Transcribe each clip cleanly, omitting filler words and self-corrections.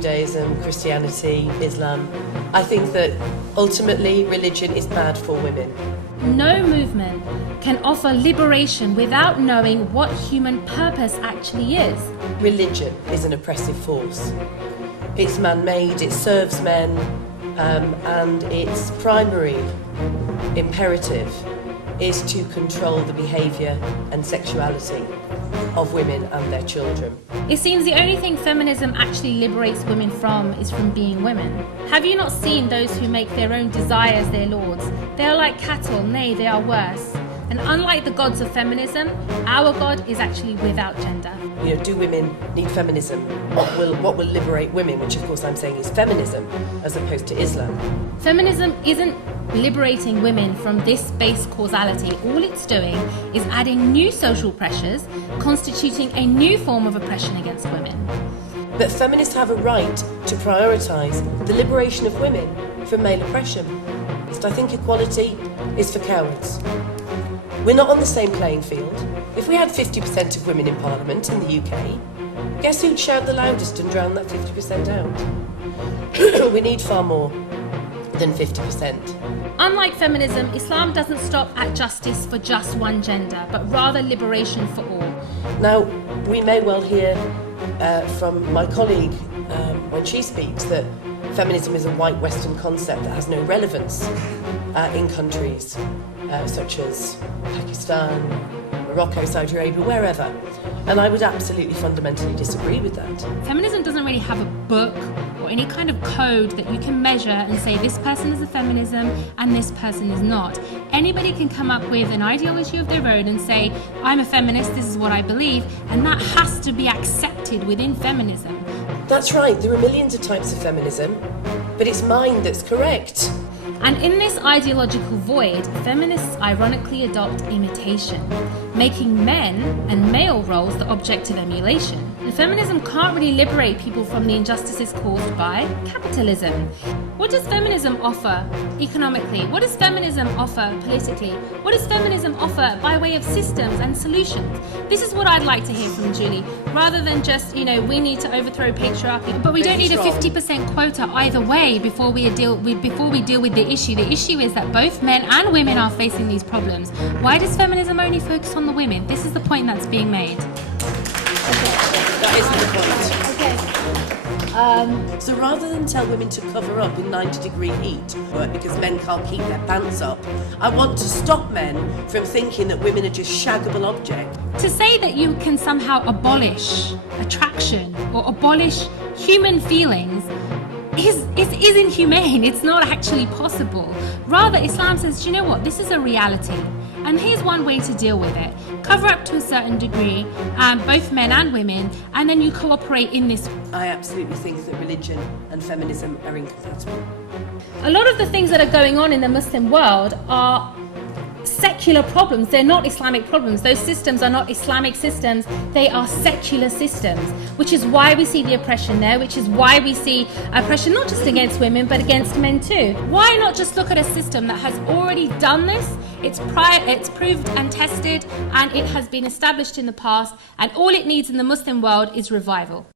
Judaism, Christianity, Islam. I think that ultimately religion is bad for women. No movement can offer liberation without knowing what human purpose actually is. Religion is an oppressive force. It's man-made, it serves men, and its primary imperative is to control the behaviour and sexuality of women and their children. It seems the only thing feminism actually liberates women from is from being women. Have you not seen those who make their own desires their lords? They are like cattle, nay, they are worse. And unlike the gods of feminism, our God is actually without gender. You know, do women need feminism? What will liberate women, which of course I'm saying is feminism, as opposed to Islam. Feminism isn't liberating women from this base causality. All it's doing is adding new social pressures, constituting a new form of oppression against women. But feminists have a right to prioritise the liberation of women from male oppression. I think equality is for cowards. We're not on the same playing field. If we had 50% of women in Parliament in the UK, guess who'd shout the loudest and drown that 50% out? We need far more than 50%. Unlike feminism, Islam doesn't stop at justice for just one gender, but rather liberation for all. Now, we may well hear from my colleague when she speaks that feminism is a white Western concept that has no relevance in countries such as Pakistan, Morocco, Saudi Arabia, wherever. And I would absolutely fundamentally disagree with that. Feminism doesn't really have a book or any kind of code that you can measure and say this person is a feminism and this person is not. Anybody can come up with an ideology of their own and say, I'm a feminist, this is what I believe, and that has to be accepted within feminism. That's right, there are millions of types of feminism, but it's mine that's correct. And in this ideological void, feminists ironically adopt imitation, making men and male roles the object of emulation. And feminism can't really liberate people from the injustices caused by capitalism. What does feminism offer economically? What does feminism offer politically? What does feminism offer by way of systems and solutions? This is what I'd like to hear from Julie, rather than just, we need to overthrow patriarchy. But we don't need a 50% quota either way before we deal with the issue. The issue is that both men and women are facing these problems. Why does feminism only focus on the women? This is the point that's being made. That isn't the point. So rather than tell women to cover up in 90-degree heat because men can't keep their pants up, I want to stop men from thinking that women are just shaggable objects. To say that you can somehow abolish attraction or abolish human feelings is inhumane. It's not actually possible. Rather, Islam says, do you know what? This is a reality. And here's one way to deal with it. Cover up to a certain degree, both men and women, and then you cooperate in this. I absolutely think that religion and feminism are incompatible. A lot of the things that are going on in the Muslim world are secular problems. They're not Islamic problems. Those systems are not Islamic systems. They are secular systems, which is why we see the oppression there, which is why we see oppression not just against women, but against men too. Why not just look at a system that has already done this? It's proved and tested, and it has been established in the past, and all it needs in the Muslim world is revival.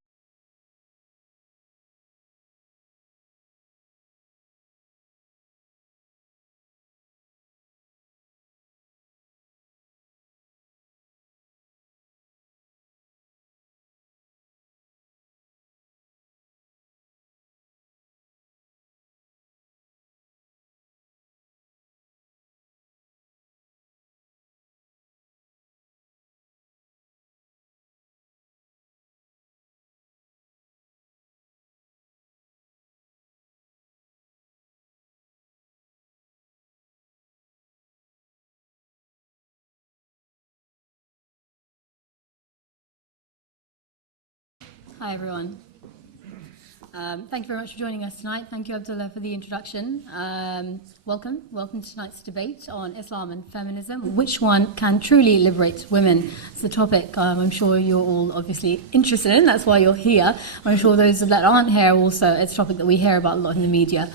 Hi everyone. Thank you very much for joining us tonight. Thank you, Abdullah, for the introduction. Welcome to tonight's debate on Islam and feminism. Which one can truly liberate women? It's the topic I'm sure you're all obviously interested in. That's why you're here. I'm sure those that aren't here also, it's a topic that we hear about a lot in the media,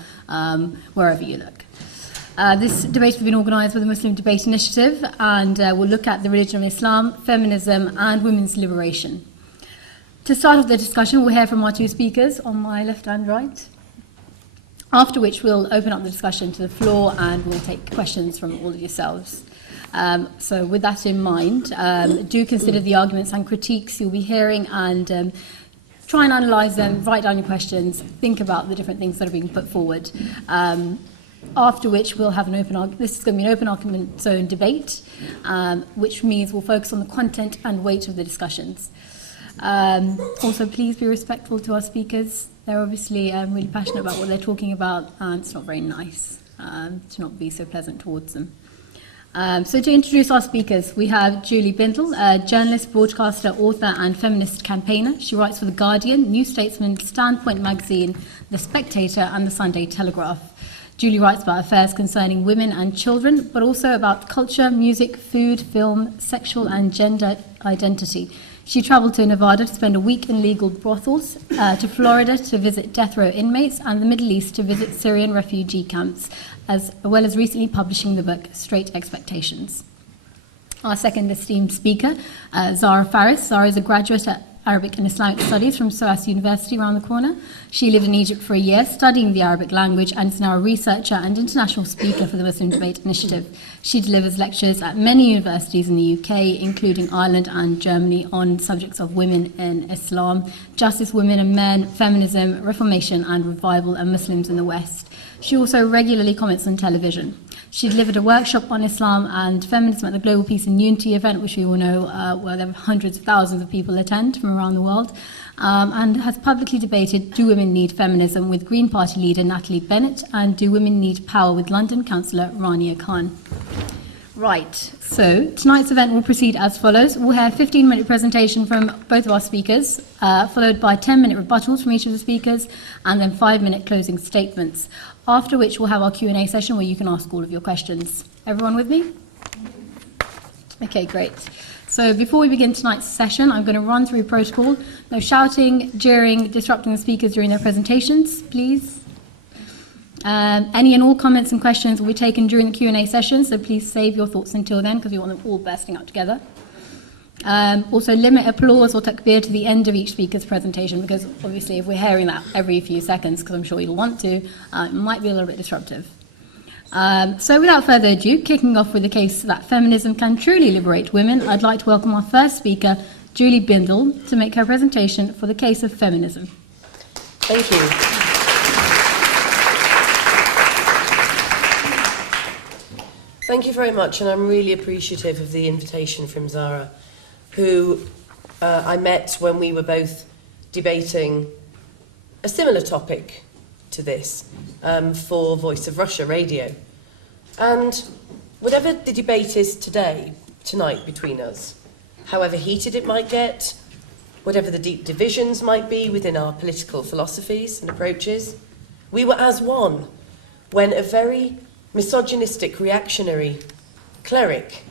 wherever you look. This debate has been organised by the Muslim Debate Initiative, and we'll look at the religion of Islam, feminism and women's liberation. To start off the discussion, we'll hear from our two speakers on my left and right, after which we'll open up the discussion to the floor and we'll take questions from all of yourselves. So with that in mind, do consider the arguments and critiques you'll be hearing and try and analyse them, write down your questions, think about the different things that are being put forward. After which we'll have this is going to be an open argument zone debate, which means we'll focus on the content and weight of the discussions. Also, please be respectful to our speakers. They're obviously really passionate about what they're talking about, and it's not very nice to not be so pleasant towards them. So to introduce our speakers, we have Julie Bindel, a journalist, broadcaster, author and feminist campaigner. She writes for The Guardian, New Statesman, Standpoint Magazine, The Spectator and The Sunday Telegraph. Julie writes about affairs concerning women and children, but also about culture, music, food, film, sexual and gender identity. She travelled to Nevada to spend a week in legal brothels, to Florida to visit death row inmates, and the Middle East to visit Syrian refugee camps, as well as recently publishing the book Straight Expectations. Our second esteemed speaker, Zara Faris. Zara is a graduate at Arabic and Islamic Studies from SOAS University around the corner. She lived in Egypt for a year studying the Arabic language and is now a researcher and international speaker for the Muslim Debate Initiative. She delivers lectures at many universities in the UK, including Ireland and Germany, on subjects of women in Islam, justice, women and men, feminism, reformation and revival, and Muslims in the West. She also regularly comments on television. She delivered a workshop on Islam and feminism at the Global Peace and Unity event, which we all know where there were hundreds of thousands of people attend from around the world, and has publicly debated Do Women Need Feminism with Green Party leader Natalie Bennett and Do Women Need Power with London councillor Rania Khan. Right, so tonight's event will proceed as follows. We'll have a 15-minute presentation from both of our speakers, followed by 10-minute rebuttals from each of the speakers, and then 5-minute closing statements. After which we'll have our Q&A session where you can ask all of your questions. Everyone with me? Okay, great. So before we begin tonight's session, I'm going to run through protocol. No shouting, jeering, disrupting the speakers during their presentations, please. Any and all comments and questions will be taken during the Q&A session, so please save your thoughts until then because we want them all bursting out together. Also limit applause or takbir to the end of each speaker's presentation, because obviously if we're hearing that every few seconds, because I'm sure you'll want to, it might be a little bit disruptive. So without further ado, kicking off with the case that feminism can truly liberate women, I'd like to welcome our first speaker, Julie Bindel, to make her presentation for the case of feminism. Thank you. Thank you very much, and I'm really appreciative of the invitation from Zara, who I met when we were both debating a similar topic to this for Voice of Russia radio. And whatever the debate is tonight between us, however heated it might get, whatever the deep divisions might be within our political philosophies and approaches, we were as one when a very misogynistic, reactionary cleric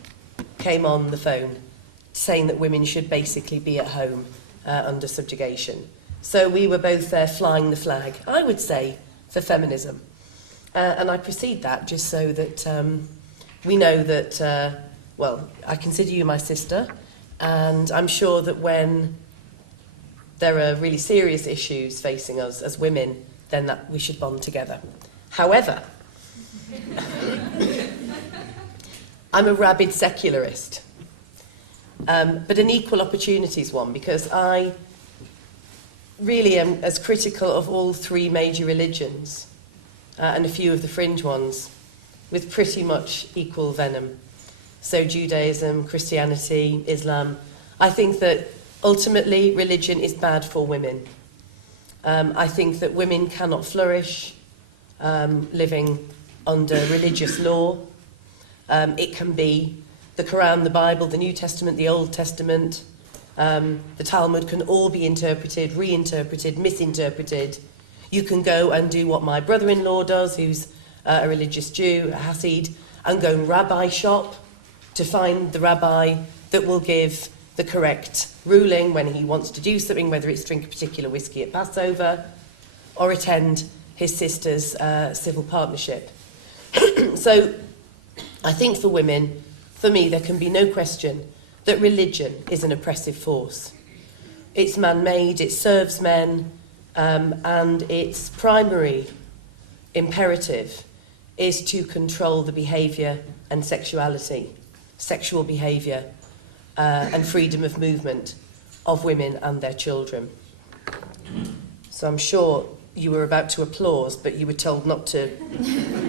came on the phone saying that women should basically be at home under subjugation. So we were both there flying the flag, I would say, for feminism. And I precede that just so that we know that, well, I consider you my sister, and I'm sure that when there are really serious issues facing us as women, then that we should bond together. However, I'm a rabid secularist, but an equal opportunities one, because I really am as critical of all three major religions and a few of the fringe ones with pretty much equal venom. So Judaism, Christianity, Islam. I think that ultimately religion is bad for women. I think that women cannot flourish living under religious law. It can be the Quran, the Bible, the New Testament, the Old Testament, the Talmud can all be interpreted, reinterpreted, misinterpreted. You can go and do what my brother-in-law does, who's a religious Jew, a Hasid, and go and rabbi shop to find the rabbi that will give the correct ruling when he wants to do something, whether it's drink a particular whiskey at Passover or attend his sister's civil partnership. So I think for women, for me, there can be no question that religion is an oppressive force. it's man-made, it serves men, and its primary imperative is to control the behaviour and sexuality, sexual behaviour and freedom of movement of women and their children. So I'm sure you were about to applaud, but you were told not to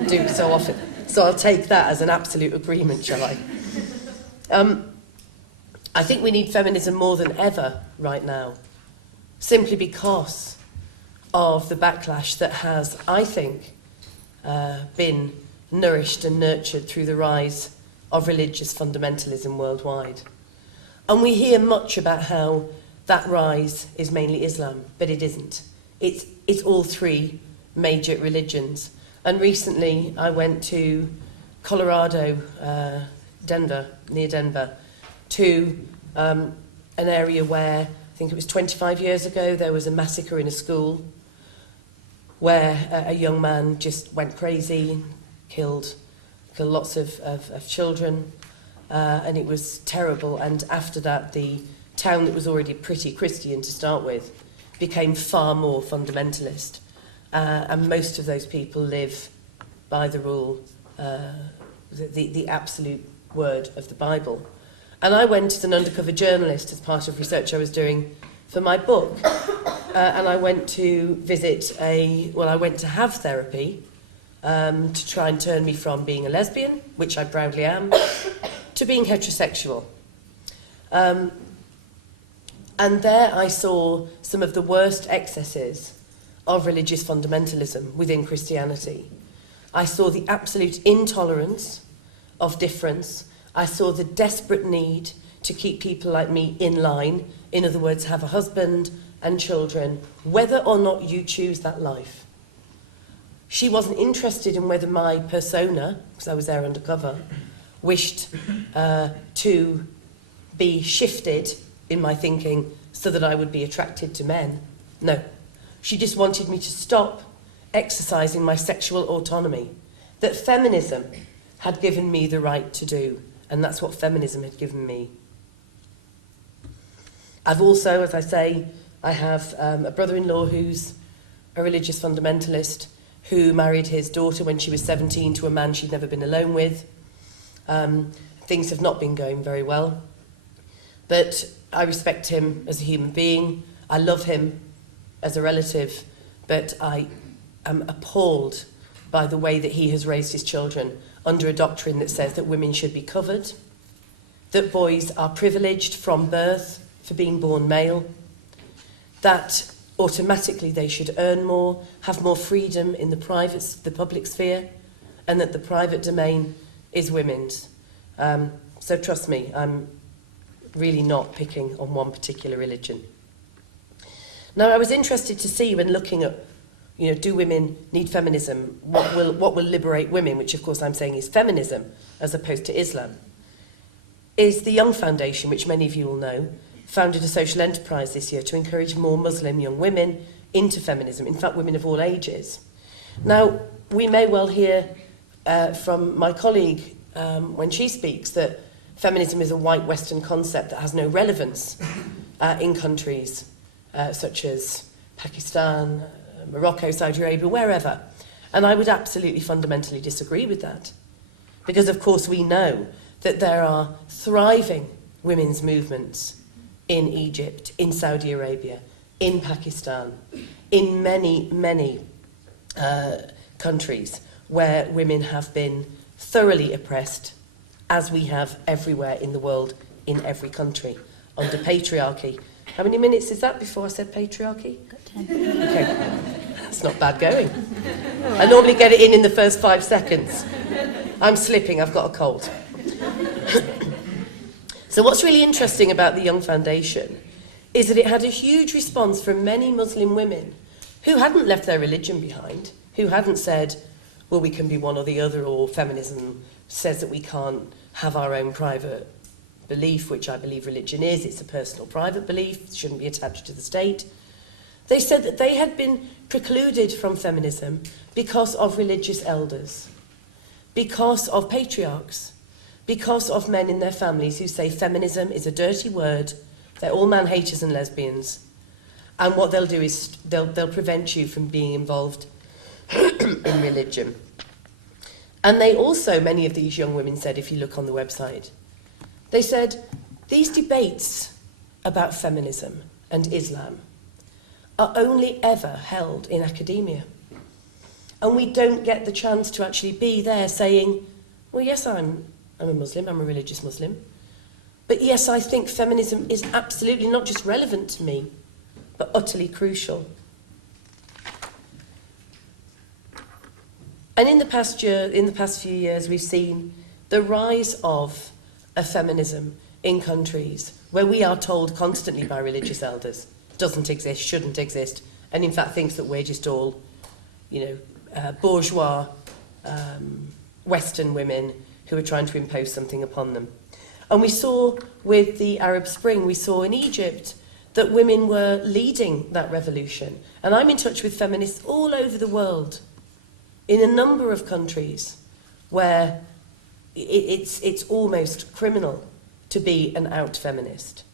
do so often. So I'll take that as an absolute agreement, shall I? I think we need feminism more than ever right now, simply because of the backlash that has, I think, been nourished and nurtured through the rise of religious fundamentalism worldwide. And we hear much about how that rise is mainly Islam, but it isn't. It's all three major religions. And recently I went to Colorado, Denver, near Denver, to an area where, I think it was 25 years ago, there was a massacre in a school where a young man just went crazy, killed lots of children, and it was terrible. And after that, the town that was already pretty Christian to start with became far more fundamentalist, and most of those people live by the rule, the absolute word of the Bible. And I went as an undercover journalist as part of research I was doing for my book, and I went to I went to have therapy to try and turn me from being a lesbian, which I proudly am, to being heterosexual. And there I saw some of the worst excesses of religious fundamentalism within Christianity. I saw the absolute intolerance of difference. I saw the desperate need to keep people like me in line. In other words, have a husband and children, whether or not you choose that life. She wasn't interested in whether my persona, because I was there undercover, wished to be shifted in my thinking so that I would be attracted to men. No. She just wanted me to stop exercising my sexual autonomy, that feminism had given me the right to do, and that's what feminism had given me. I've also, as I say, I have a brother-in-law who's a religious fundamentalist who married his daughter when she was 17 to a man she'd never been alone with. Things have not been going very well, but I respect him as a human being. I love him as a relative, but I am appalled by the way that he has raised his children under a doctrine that says that women should be covered, that boys are privileged from birth for being born male, that automatically they should earn more, have more freedom in the public sphere, and that the private domain is women's. So trust me, I'm really not picking on one particular religion. Now, I was interested to see when looking at, do women need feminism? What will liberate women, which of course I'm saying is feminism as opposed to Islam, is the Young Foundation, which many of you will know, founded a social enterprise this year to encourage more Muslim young women into feminism, in fact women of all ages. Now, we may well hear from my colleague when she speaks that feminism is a white Western concept that has no relevance in countries such as Pakistan, Morocco, Saudi Arabia, wherever. And I would absolutely fundamentally disagree with that. Because of course we know that there are thriving women's movements in Egypt, in Saudi Arabia, in Pakistan, in many, many countries where women have been thoroughly oppressed, as we have everywhere in the world, in every country, under patriarchy. How many minutes is that before I said patriarchy? Got 10. Okay, that's not bad going. I normally get it in the first 5 seconds. I'm slipping, I've got a cold. So what's really interesting about the Young Foundation is that it had a huge response from many Muslim women who hadn't left their religion behind, who hadn't said, well, we can be one or the other, or feminism says that we can't have our own private belief, which I believe religion is. It's a personal private belief, it shouldn't be attached to the state. They said that they had been precluded from feminism because of religious elders, because of patriarchs, because of men in their families who say feminism is a dirty word They're all man-haters and lesbians. And what they'll do is they'll prevent you from being involved in religion. And they also, many of these young women said, if you look on the website, they said, these debates about feminism and Islam are only ever held in academia. And we don't get the chance to actually be there saying, well, yes, I'm a Muslim, I'm a religious Muslim. But yes, I think feminism is absolutely not just relevant to me, but utterly crucial. And in the past few years, we've seen the rise of a feminism in countries where we are told constantly by religious elders, doesn't exist, shouldn't exist, and in fact thinks that we're just all, bourgeois Western women who are trying to impose something upon them. And we saw with the Arab Spring, we saw in Egypt that women were leading that revolution. And I'm in touch with feminists all over the world, in a number of countries where it's almost criminal to be an out feminist.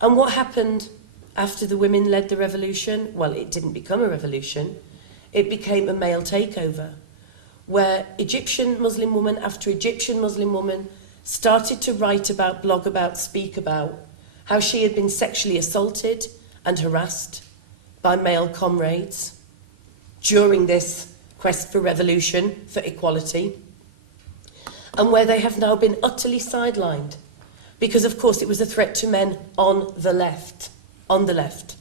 And what happened after the women led the revolution? Well, it didn't become a revolution. It became a male takeover, where Egyptian Muslim woman after Egyptian Muslim woman started to write about, blog about, speak about how she had been sexually assaulted and harassed by male comrades during this quest for revolution, for equality, and where they have now been utterly sidelined because, of course, it was a threat to men on the left. On the left.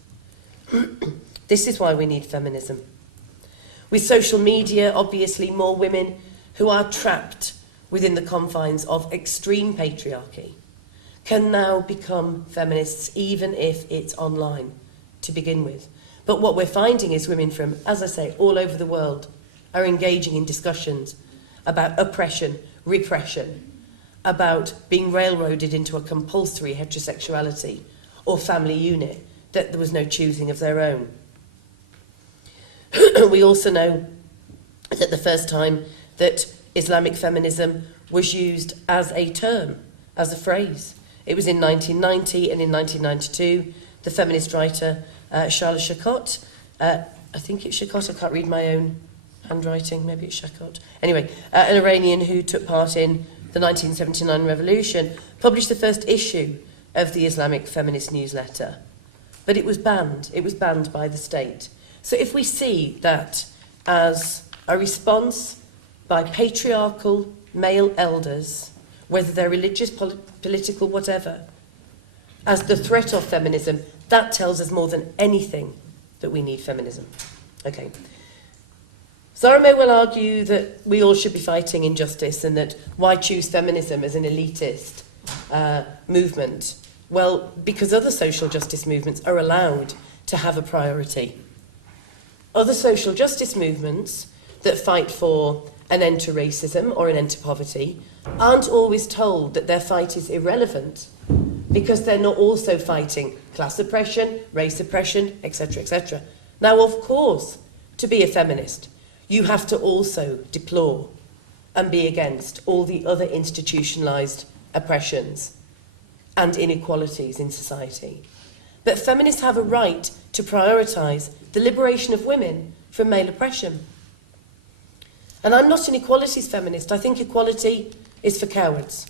This is why we need feminism. With social media, obviously, more women who are trapped within the confines of extreme patriarchy can now become feminists, even if it's online to begin with. But what we're finding is women from, as I say, all over the world are engaging in discussions about oppression, repression, about being railroaded into a compulsory heterosexuality or family unit, that there was no choosing of their own. We also know that the first time that Islamic feminism was used as a term, as a phrase, it was in 1990, and in 1992, the feminist writer Charlotte Chacot, I think it's Chacot, I can't read my own handwriting, maybe it's Chacot. Anyway, an Iranian who took part in the 1979 revolution, published the first issue of the Islamic feminist newsletter. But it was banned. It was banned by the state. So if we see that as a response by patriarchal male elders, whether they're religious, political, whatever, as the threat of feminism, that tells us more than anything that we need feminism. Okay. Zara may well argue that we all should be fighting injustice and that why choose feminism as an elitist movement? Well, because other social justice movements are allowed to have a priority. Other social justice movements that fight for an end to racism or an end to poverty aren't always told that their fight is irrelevant because they're not also fighting class oppression, race oppression, etc., etc. Now, of course, to be a feminist, you have to also deplore and be against all the other institutionalised oppressions and inequalities in society. But feminists have a right to prioritise the liberation of women from male oppression. And I'm not an equalities feminist. I think equality is for cowards.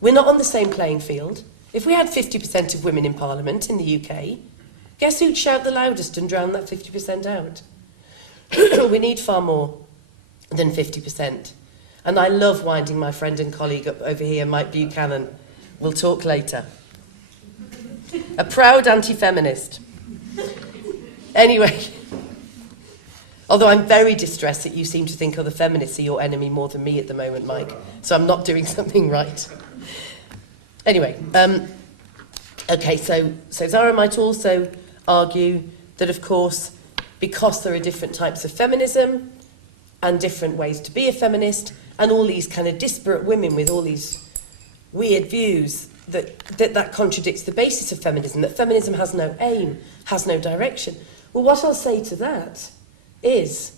We're not on the same playing field. If we had 50% of women in Parliament in the UK, guess who'd shout the loudest and drown that 50% out? We need far more than 50%. And I love winding my friend and colleague up over here, Mike Buchanan. We'll talk later. A proud anti-feminist. Anyway, although I'm very distressed that you seem to think other feminists are your enemy more than me at the moment, Mike, so I'm not doing something right. Anyway, okay, so Zara might also argue that, of course, because there are different types of feminism and different ways to be a feminist, and all these kind of disparate women with all these weird views, that contradicts the basis of feminism, that feminism has no aim, has no direction. Well, what I'll say to that is,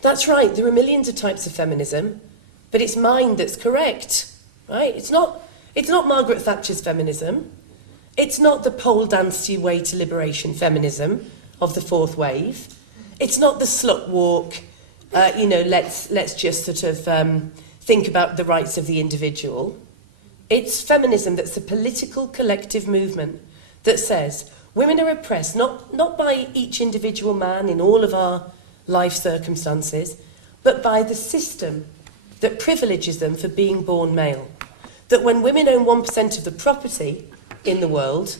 that's right, there are millions of types of feminism, but it's mine that's correct, right? It's not Margaret Thatcher's feminism. It's not the pole dancey way to liberation feminism of the fourth wave. It's not the slut walk, let's just sort of think about the rights of the individual. It's feminism that's a political collective movement that says women are oppressed not by each individual man in all of our life circumstances, but by the system that privileges them for being born male. That when women own 1% of the property in the world,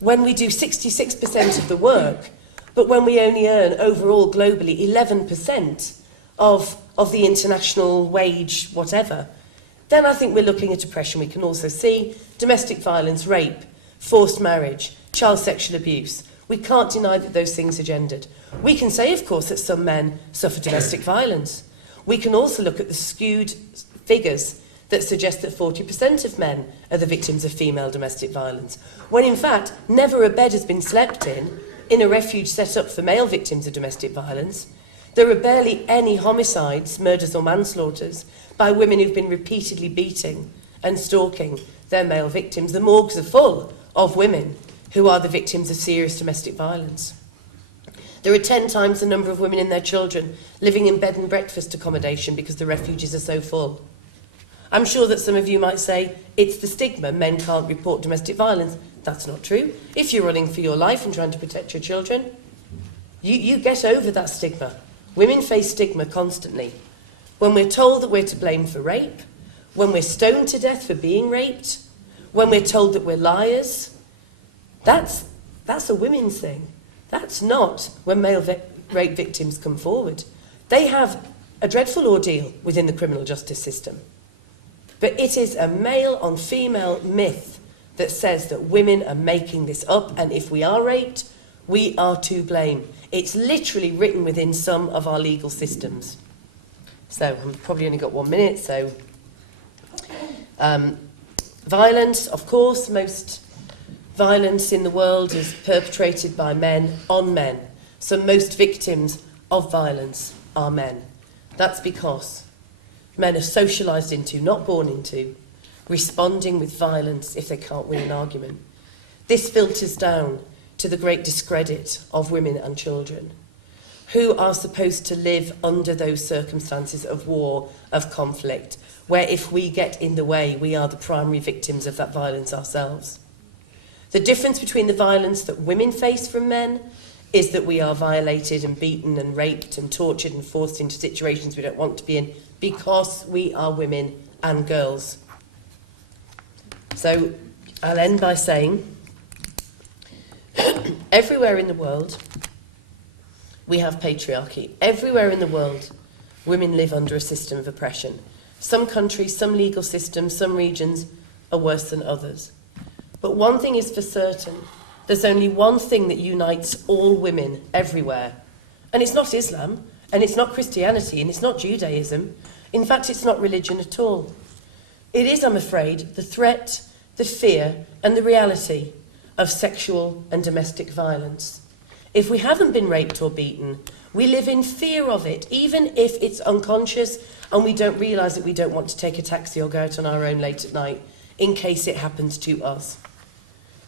when we do 66% of the work, but when we only earn overall globally 11% of the international wage, whatever, then I think we're looking at oppression. We can also see domestic violence, rape, forced marriage, child sexual abuse. We can't deny that those things are gendered. We can say, of course, that some men suffer domestic violence. We can also look at the skewed figures that suggest that 40% of men are the victims of female domestic violence, when in fact never a bed has been slept in a refuge set up for male victims of domestic violence. There are barely any homicides, murders or manslaughters by women who've been repeatedly beating and stalking their male victims. The morgues are full of women who are the victims of serious domestic violence. There are 10 times the number of women and their children living in bed and breakfast accommodation because the refuges are so full. I'm sure that some of you might say, it's the stigma, men can't report domestic violence. That's not true. If you're running for your life and trying to protect your children, you get over that stigma. Women face stigma constantly. When we're told that we're to blame for rape, when we're stoned to death for being raped, when we're told that we're liars, that's a women's thing. That's not when male rape victims come forward. They have a dreadful ordeal within the criminal justice system. But it is a male on female myth that says that women are making this up, and if we are raped, we are to blame. It's literally written within some of our legal systems. So I've probably only got 1 minute, so violence, of course, most violence in the world is perpetrated by men on men. So most victims of violence are men. That's because men are socialised into, not born into, responding with violence if they can't win an argument. This filters down to the great discredit of women and children, who are supposed to live under those circumstances of war, of conflict, where if we get in the way, we are the primary victims of that violence ourselves. The difference between the violence that women face from men is that we are violated and beaten and raped and tortured and forced into situations we don't want to be in because we are women and girls. So I'll end by saying, everywhere in the world we have patriarchy. Everywhere in the world women live under a system of oppression. Some countries, some legal systems, some regions are worse than others. But one thing is for certain, there's only one thing that unites all women everywhere. And it's not Islam, and it's not Christianity, and it's not Judaism. In fact, it's not religion at all. It is, I'm afraid, the threat, the fear, and the reality of sexual and domestic violence. If we haven't been raped or beaten, we live in fear of it, even if it's unconscious and we don't realise that we don't want to take a taxi or go out on our own late at night in case it happens to us.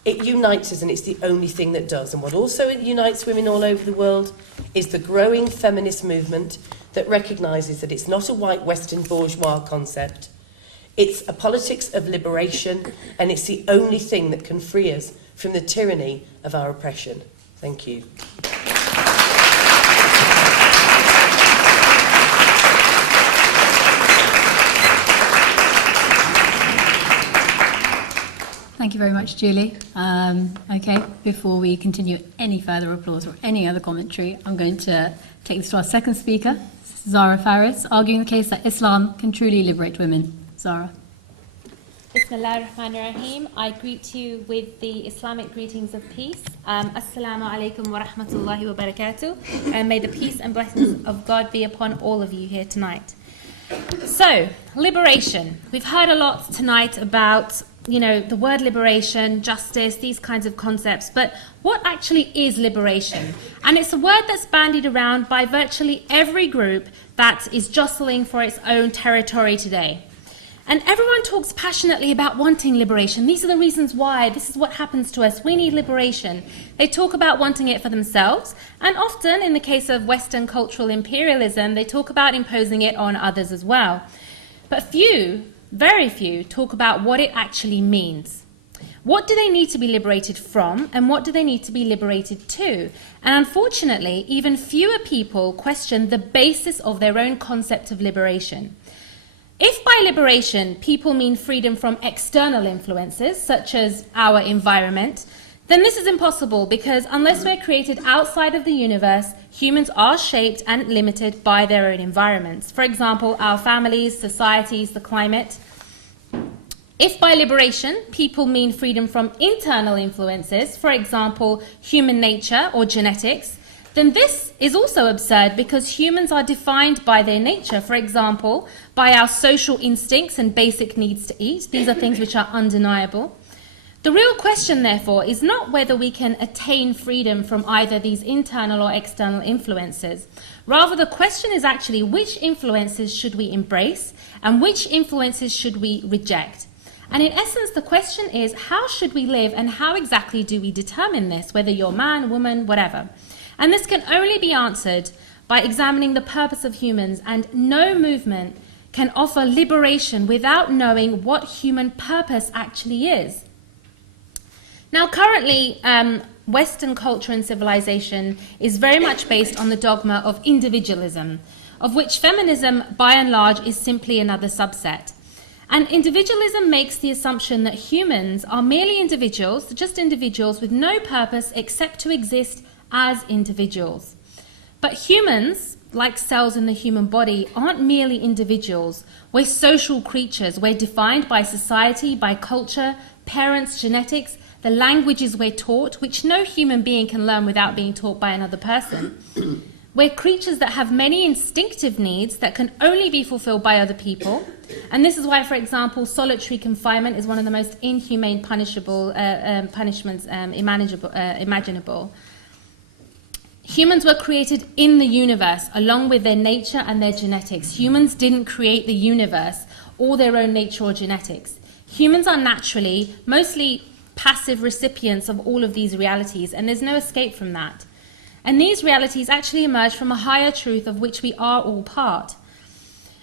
It unites us, and it's the only thing that does. And what also unites women all over the world is the growing feminist movement that recognises that it's not a white Western bourgeois concept. It's a politics of liberation, and it's the only thing that can free us from the tyranny of our oppression. Thank you. Thank you very much, Julie. Okay, before we continue any further applause or any other commentary, I'm going to take this to our second speaker, Zara Faris, arguing the case that Islam can truly liberate women. Zara. Bismillah ar-Rahman ar-Rahim. I greet you with the Islamic greetings of peace. Assalamu alaikum wa rahmatullahi wa barakatuh. And may the peace and blessings of God be upon all of you here tonight. So, liberation. We've heard a lot tonight about, the word liberation, justice, these kinds of concepts. But what actually is liberation? And it's a word that's bandied around by virtually every group that is jostling for its own territory today. And everyone talks passionately about wanting liberation. These are the reasons why. This is what happens to us. We need liberation. They talk about wanting it for themselves. And often, in the case of Western cultural imperialism, they talk about imposing it on others as well. But few, very few, talk about what it actually means. What do they need to be liberated from, and what do they need to be liberated to? And unfortunately, even fewer people question the basis of their own concept of liberation. If by liberation people mean freedom from external influences, such as our environment, then this is impossible, because unless we're created outside of the universe, humans are shaped and limited by their own environments. For example, our families, societies, the climate. If by liberation people mean freedom from internal influences, for example, human nature or genetics, then this is also absurd, because humans are defined by their nature, for example, by our social instincts and basic needs to eat. These are things which are undeniable. The real question, therefore, is not whether we can attain freedom from either these internal or external influences. Rather, the question is actually which influences should we embrace and which influences should we reject. And in essence, the question is, how should we live, and how exactly do we determine this, whether you're man, woman, whatever? And this can only be answered by examining the purpose of humans, and no movement can offer liberation without knowing what human purpose actually is. Now, currently, Western culture and civilization is very much based on the dogma of individualism, of which feminism, by and large, is simply another subset. And individualism makes the assumption that humans are merely individuals, just individuals with no purpose except to exist as individuals. But humans, like cells in the human body, aren't merely individuals. We're social creatures. We're defined by society, by culture, parents, genetics, the languages we're taught, which no human being can learn without being taught by another person. We're creatures that have many instinctive needs that can only be fulfilled by other people. And this is why, for example, solitary confinement is one of the most inhumane punishments imaginable. Humans were created in the universe, along with their nature and their genetics. Humans didn't create the universe or their own nature or genetics. Humans are naturally, mostly passive recipients of all of these realities, and there's no escape from that. And these realities actually emerge from a higher truth of which we are all part.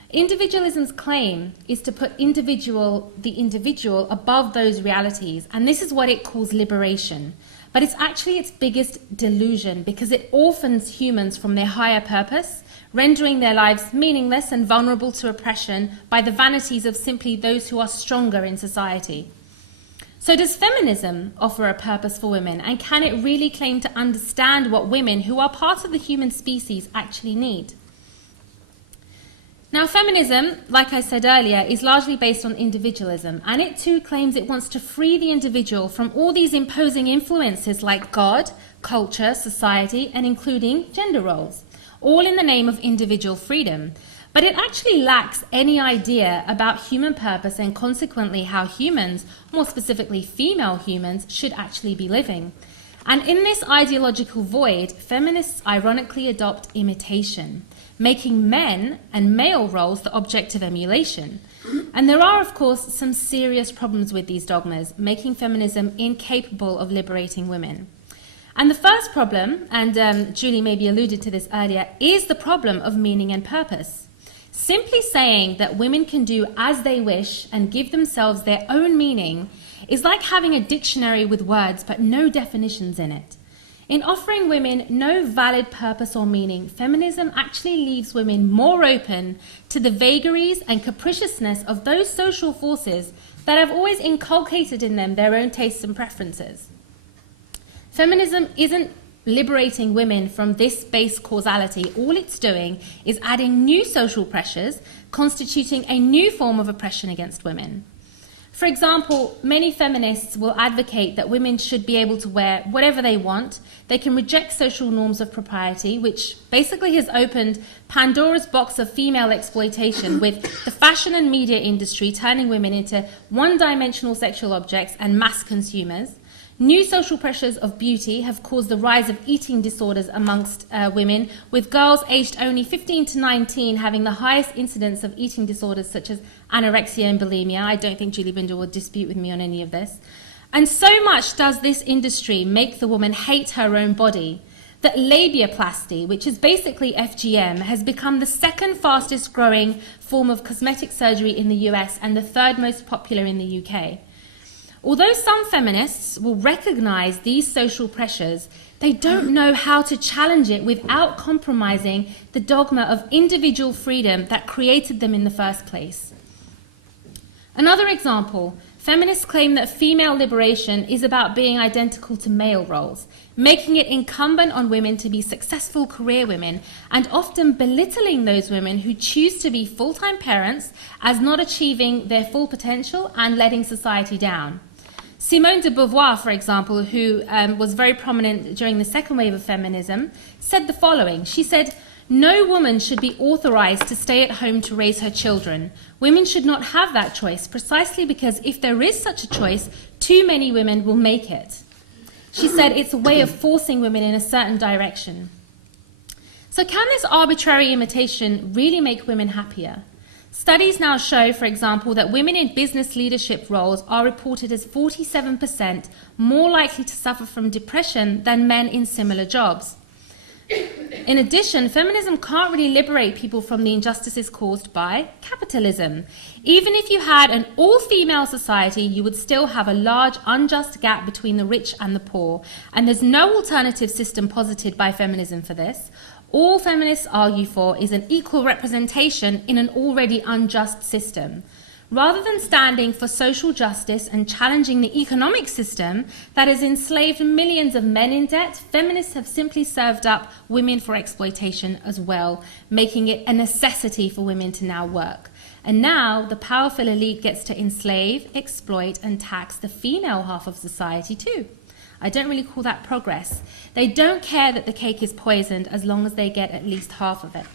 Individualism's claim is to put the individual above those realities, and this is what it calls liberation. But it's actually its biggest delusion, because it orphans humans from their higher purpose, rendering their lives meaningless and vulnerable to oppression by the vanities of simply those who are stronger in society. So does feminism offer a purpose for women, and can it really claim to understand what women, who are part of the human species, actually need? Now, feminism, like I said earlier, is largely based on individualism, and it too claims it wants to free the individual from all these imposing influences like God, culture, society, and including gender roles, all in the name of individual freedom. But it actually lacks any idea about human purpose and consequently how humans, more specifically female humans, should actually be living. And in this ideological void, feminists ironically adopt imitation, making men and male roles the object of emulation. And there are, of course, some serious problems with these dogmas, making feminism incapable of liberating women. And the first problem, and Julie maybe alluded to this earlier, is the problem of meaning and purpose. Simply saying that women can do as they wish and give themselves their own meaning is like having a dictionary with words but no definitions in it. In offering women no valid purpose or meaning, feminism actually leaves women more open to the vagaries and capriciousness of those social forces that have always inculcated in them their own tastes and preferences. Feminism isn't liberating women from this base causality. All it's doing is adding new social pressures, constituting a new form of oppression against women. For example, many feminists will advocate that women should be able to wear whatever they want. They can reject social norms of propriety, which basically has opened Pandora's box of female exploitation, with the fashion and media industry turning women into one-dimensional sexual objects and mass consumers. New social pressures of beauty have caused the rise of eating disorders amongst women, with girls aged only 15 to 19 having the highest incidence of eating disorders such as anorexia and bulimia. I don't think Julie Bindel would dispute with me on any of this. And so much does this industry make the woman hate her own body that labiaplasty, which is basically FGM, has become the second fastest growing form of cosmetic surgery in the US and the third most popular in the UK. Although some feminists will recognize these social pressures, they don't know how to challenge it without compromising the dogma of individual freedom that created them in the first place. Another example, feminists claim that female liberation is about being identical to male roles, making it incumbent on women to be successful career women, and often belittling those women who choose to be full-time parents as not achieving their full potential and letting society down. Simone de Beauvoir, for example, who was very prominent during the second wave of feminism, said the following. She said, "No woman should be authorized to stay at home to raise her children. Women should not have that choice, precisely because if there is such a choice, too many women will make it." She said it's a way of forcing women in a certain direction. So can this arbitrary imitation really make women happier? Studies now show, for example, that women in business leadership roles are reported as 47% more likely to suffer from depression than men in similar jobs. In addition, feminism can't really liberate people from the injustices caused by capitalism. Even if you had an all-female society, you would still have a large unjust gap between the rich and the poor, and there's no alternative system posited by feminism for this. All feminists argue for is an equal representation in an already unjust system. Rather than standing for social justice and challenging the economic system that has enslaved millions of men in debt, feminists have simply served up women for exploitation as well, making it a necessity for women to now work. And now the powerful elite gets to enslave, exploit, and tax the female half of society too. I don't really call that progress. They don't care that the cake is poisoned as long as they get at least half of it.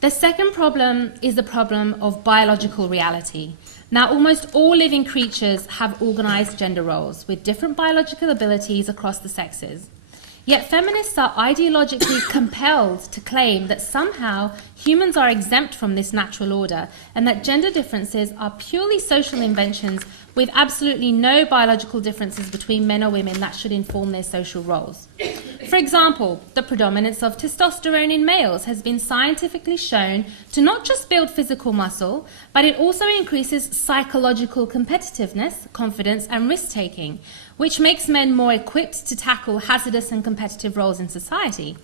The second problem is the problem of biological reality. Now, almost all living creatures have organized gender roles with different biological abilities across the sexes. Yet feminists are ideologically compelled to claim that somehow humans are exempt from this natural order and that gender differences are purely social inventions with absolutely no biological differences between men or women that should inform their social roles. For example, the predominance of testosterone in males has been scientifically shown to not just build physical muscle, but it also increases psychological competitiveness, confidence, and risk-taking, which makes men more equipped to tackle hazardous and competitive roles in society.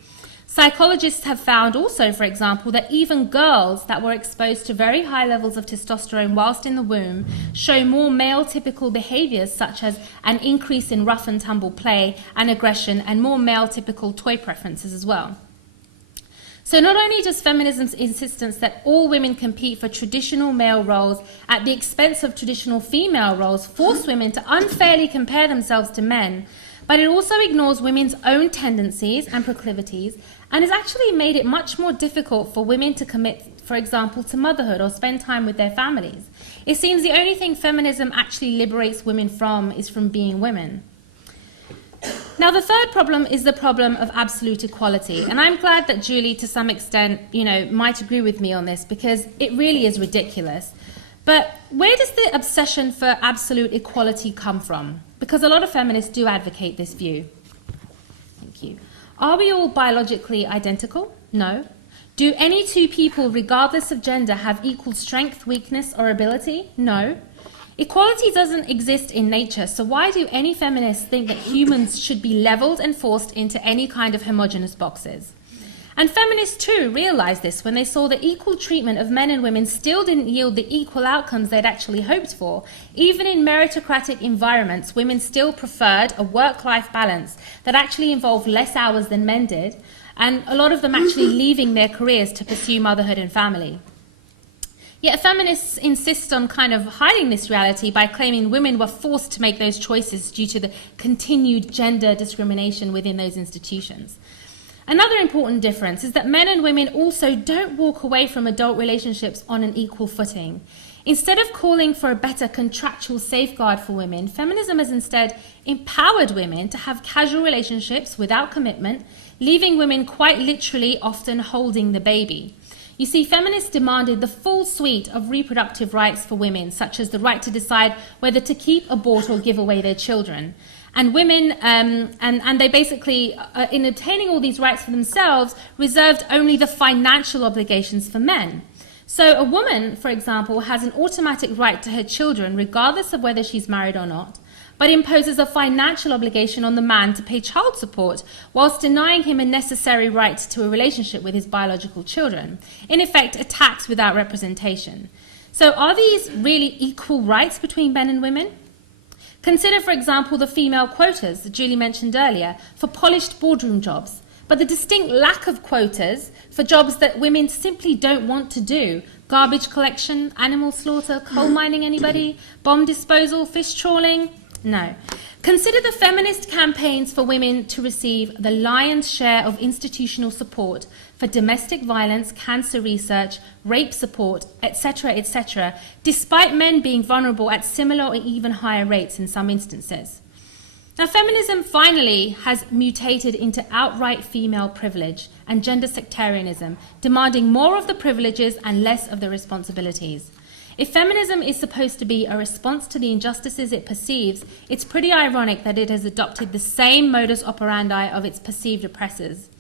Psychologists have found also, for example, that even girls that were exposed to very high levels of testosterone whilst in the womb show more male-typical behaviours such as an increase in rough and tumble play and aggression and more male-typical toy preferences as well. So not only does feminism's insistence that all women compete for traditional male roles at the expense of traditional female roles force women to unfairly compare themselves to men, but it also ignores women's own tendencies and proclivities and has actually made it much more difficult for women to commit, for example, to motherhood or spend time with their families. It seems the only thing feminism actually liberates women from is from being women. Now, the third problem is the problem of absolute equality. And I'm glad that Julie, to some extent, might agree with me on this because it really is ridiculous. But where does the obsession for absolute equality come from? Because a lot of feminists do advocate this view. Thank you. Are we all biologically identical? No. Do any two people, regardless of gender, have equal strength, weakness, or ability? No. Equality doesn't exist in nature, so why do any feminists think that humans should be leveled and forced into any kind of homogeneous boxes? And feminists too realized this when they saw that equal treatment of men and women still didn't yield the equal outcomes they'd actually hoped for. Even in meritocratic environments, women still preferred a work-life balance that actually involved less hours than men did, and a lot of them actually leaving their careers to pursue motherhood and family. Yet feminists insist on kind of hiding this reality by claiming women were forced to make those choices due to the continued gender discrimination within those institutions. Another important difference is that men and women also don't walk away from adult relationships on an equal footing. Instead of calling for a better contractual safeguard for women, feminism has instead empowered women to have casual relationships without commitment, leaving women quite literally often holding the baby. You see, feminists demanded the full suite of reproductive rights for women, such as the right to decide whether to keep, abort, or give away their children. And women, and they basically, in obtaining all these rights for themselves, reserved only the financial obligations for men. So a woman, for example, has an automatic right to her children, regardless of whether she's married or not, but imposes a financial obligation on the man to pay child support, whilst denying him a necessary right to a relationship with his biological children. In effect, a tax without representation. So are these really equal rights between men and women? Consider, for example, the female quotas that Julie mentioned earlier for polished boardroom jobs, but the distinct lack of quotas for jobs that women simply don't want to do. Garbage collection, animal slaughter, coal mining, anybody? Bomb disposal, fish trawling? No. Consider the feminist campaigns for women to receive the lion's share of institutional support for domestic violence, cancer research, rape support, etc., despite men being vulnerable at similar or even higher rates in some instances. Now, feminism finally has mutated into outright female privilege and gender sectarianism, demanding more of the privileges and less of the responsibilities. If feminism is supposed to be a response to the injustices it perceives, it's pretty ironic that it has adopted the same modus operandi of its perceived oppressors.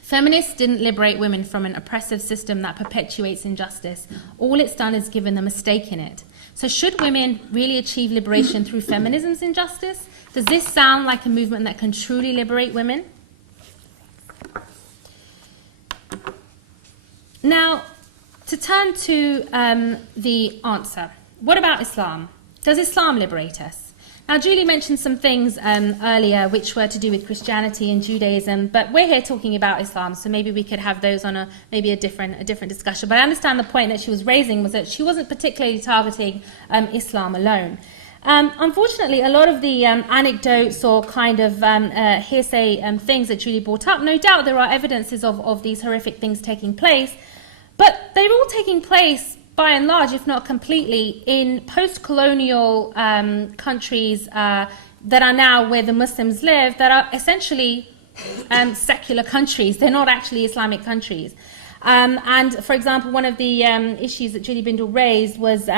Feminists didn't liberate women from an oppressive system that perpetuates injustice. All it's done is given them a stake in it. So should women really achieve liberation through feminism's injustice? Does this sound like a movement that can truly liberate women? Now, to turn to the answer, what about Islam? Does Islam liberate us? Now, Julie mentioned some things earlier which were to do with Christianity and Judaism, but we're here talking about Islam, so maybe we could have those on a different discussion. But I understand the point that she was raising was that she wasn't particularly targeting Islam alone. Unfortunately, a lot of the anecdotes or kind of hearsay things that Julie brought up, no doubt there are evidences of these horrific things taking place, but they're all taking place by and large, if not completely, in post-colonial countries that are now where the Muslims live, that are essentially secular countries. They're not actually Islamic countries. And, for example, one of the issues that Julie Bindel raised was,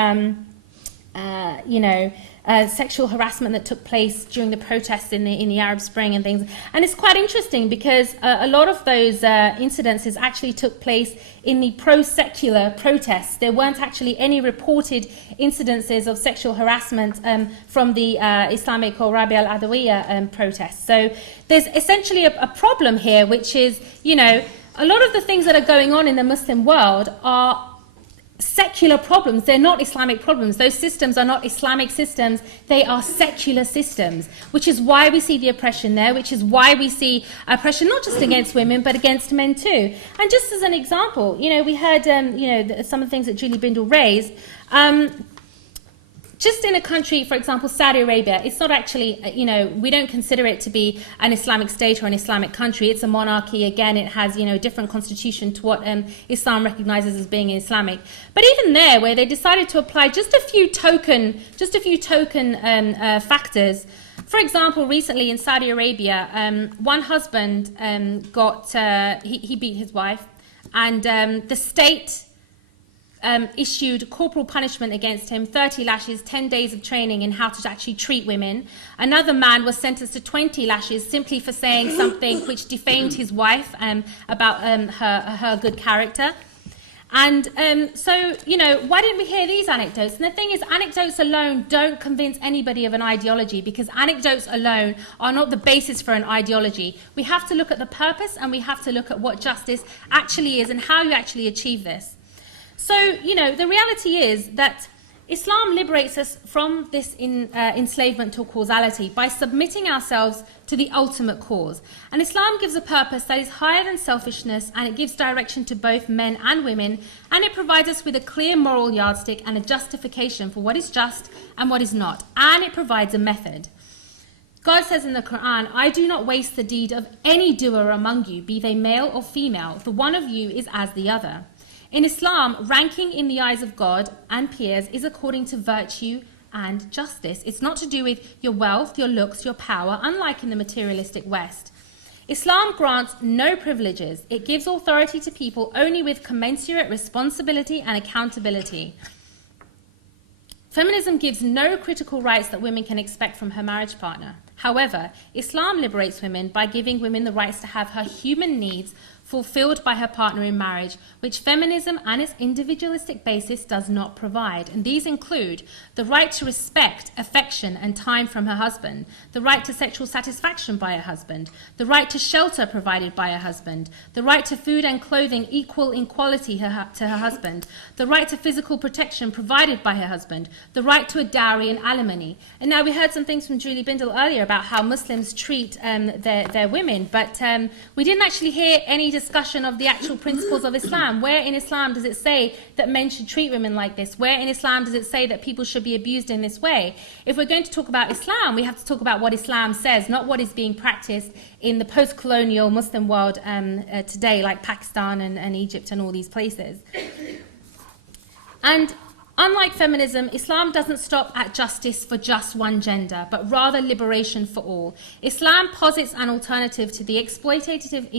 sexual harassment that took place during the protests in the Arab Spring and things. And it's quite interesting because a lot of those incidences actually took place in the pro-secular protests. There weren't actually any reported incidences of sexual harassment from the Islamic or Rabi al-Adawiyya protests. So there's essentially a problem here, which is, a lot of the things that are going on in the Muslim world are secular problems. They're not Islamic problems. Those systems are not Islamic systems. They are secular systems, which is why we see the oppression there, which is why we see oppression not just against women, but against men too. And just as an example, we heard, some of the things that Julie Bindel raised. Just in a country, for example, Saudi Arabia, it's not actually, we don't consider it to be an Islamic state or an Islamic country. It's a monarchy. Again, it has, a different constitution to what Islam recognizes as being Islamic. But even there, where they decided to apply just a few token factors. For example, recently in Saudi Arabia, one husband he beat his wife, and the state issued corporal punishment against him, 30 lashes, 10 days of training in how to actually treat women. Another man was sentenced to 20 lashes simply for saying something which defamed his wife about her good character. And why didn't we hear these anecdotes? And the thing is, anecdotes alone don't convince anybody of an ideology, because anecdotes alone are not the basis for an ideology. We have to look at the purpose, and we have to look at what justice actually is and how you actually achieve this. So, the reality is that Islam liberates us from this enslavement to causality by submitting ourselves to the ultimate cause. And Islam gives a purpose that is higher than selfishness, and it gives direction to both men and women, and it provides us with a clear moral yardstick and a justification for what is just and what is not, and it provides a method. God says in the Quran, "I do not waste the deed of any doer among you, be they male or female. The one of you is as the other." In Islam, ranking in the eyes of God and peers is according to virtue and justice. It's not to do with your wealth, your looks, your power, unlike in the materialistic West. Islam grants no privileges. It gives authority to people only with commensurate responsibility and accountability. Feminism gives no critical rights that women can expect from her marriage partner. However, Islam liberates women by giving women the rights to have her human needs fulfilled by her partner in marriage, which feminism and its individualistic basis does not provide. And these include the right to respect, affection and time from her husband, the right to sexual satisfaction by her husband, the right to shelter provided by her husband, the right to food and clothing equal in quality to her husband, the right to physical protection provided by her husband, the right to a dowry and alimony. And now we heard some things from Julie Bindel earlier about how Muslims treat their women, but we didn't actually hear any discussion of the actual principles of Islam. Where in Islam does it say that men should treat women like this? Where in Islam does it say that people should be abused in this way? If we're going to talk about Islam, we have to talk about what Islam says, not what is being practiced in the post-colonial Muslim world today, like Pakistan and Egypt and all these places. And unlike feminism, Islam doesn't stop at justice for just one gender, but rather liberation for all. Islam posits an alternative to the exploitative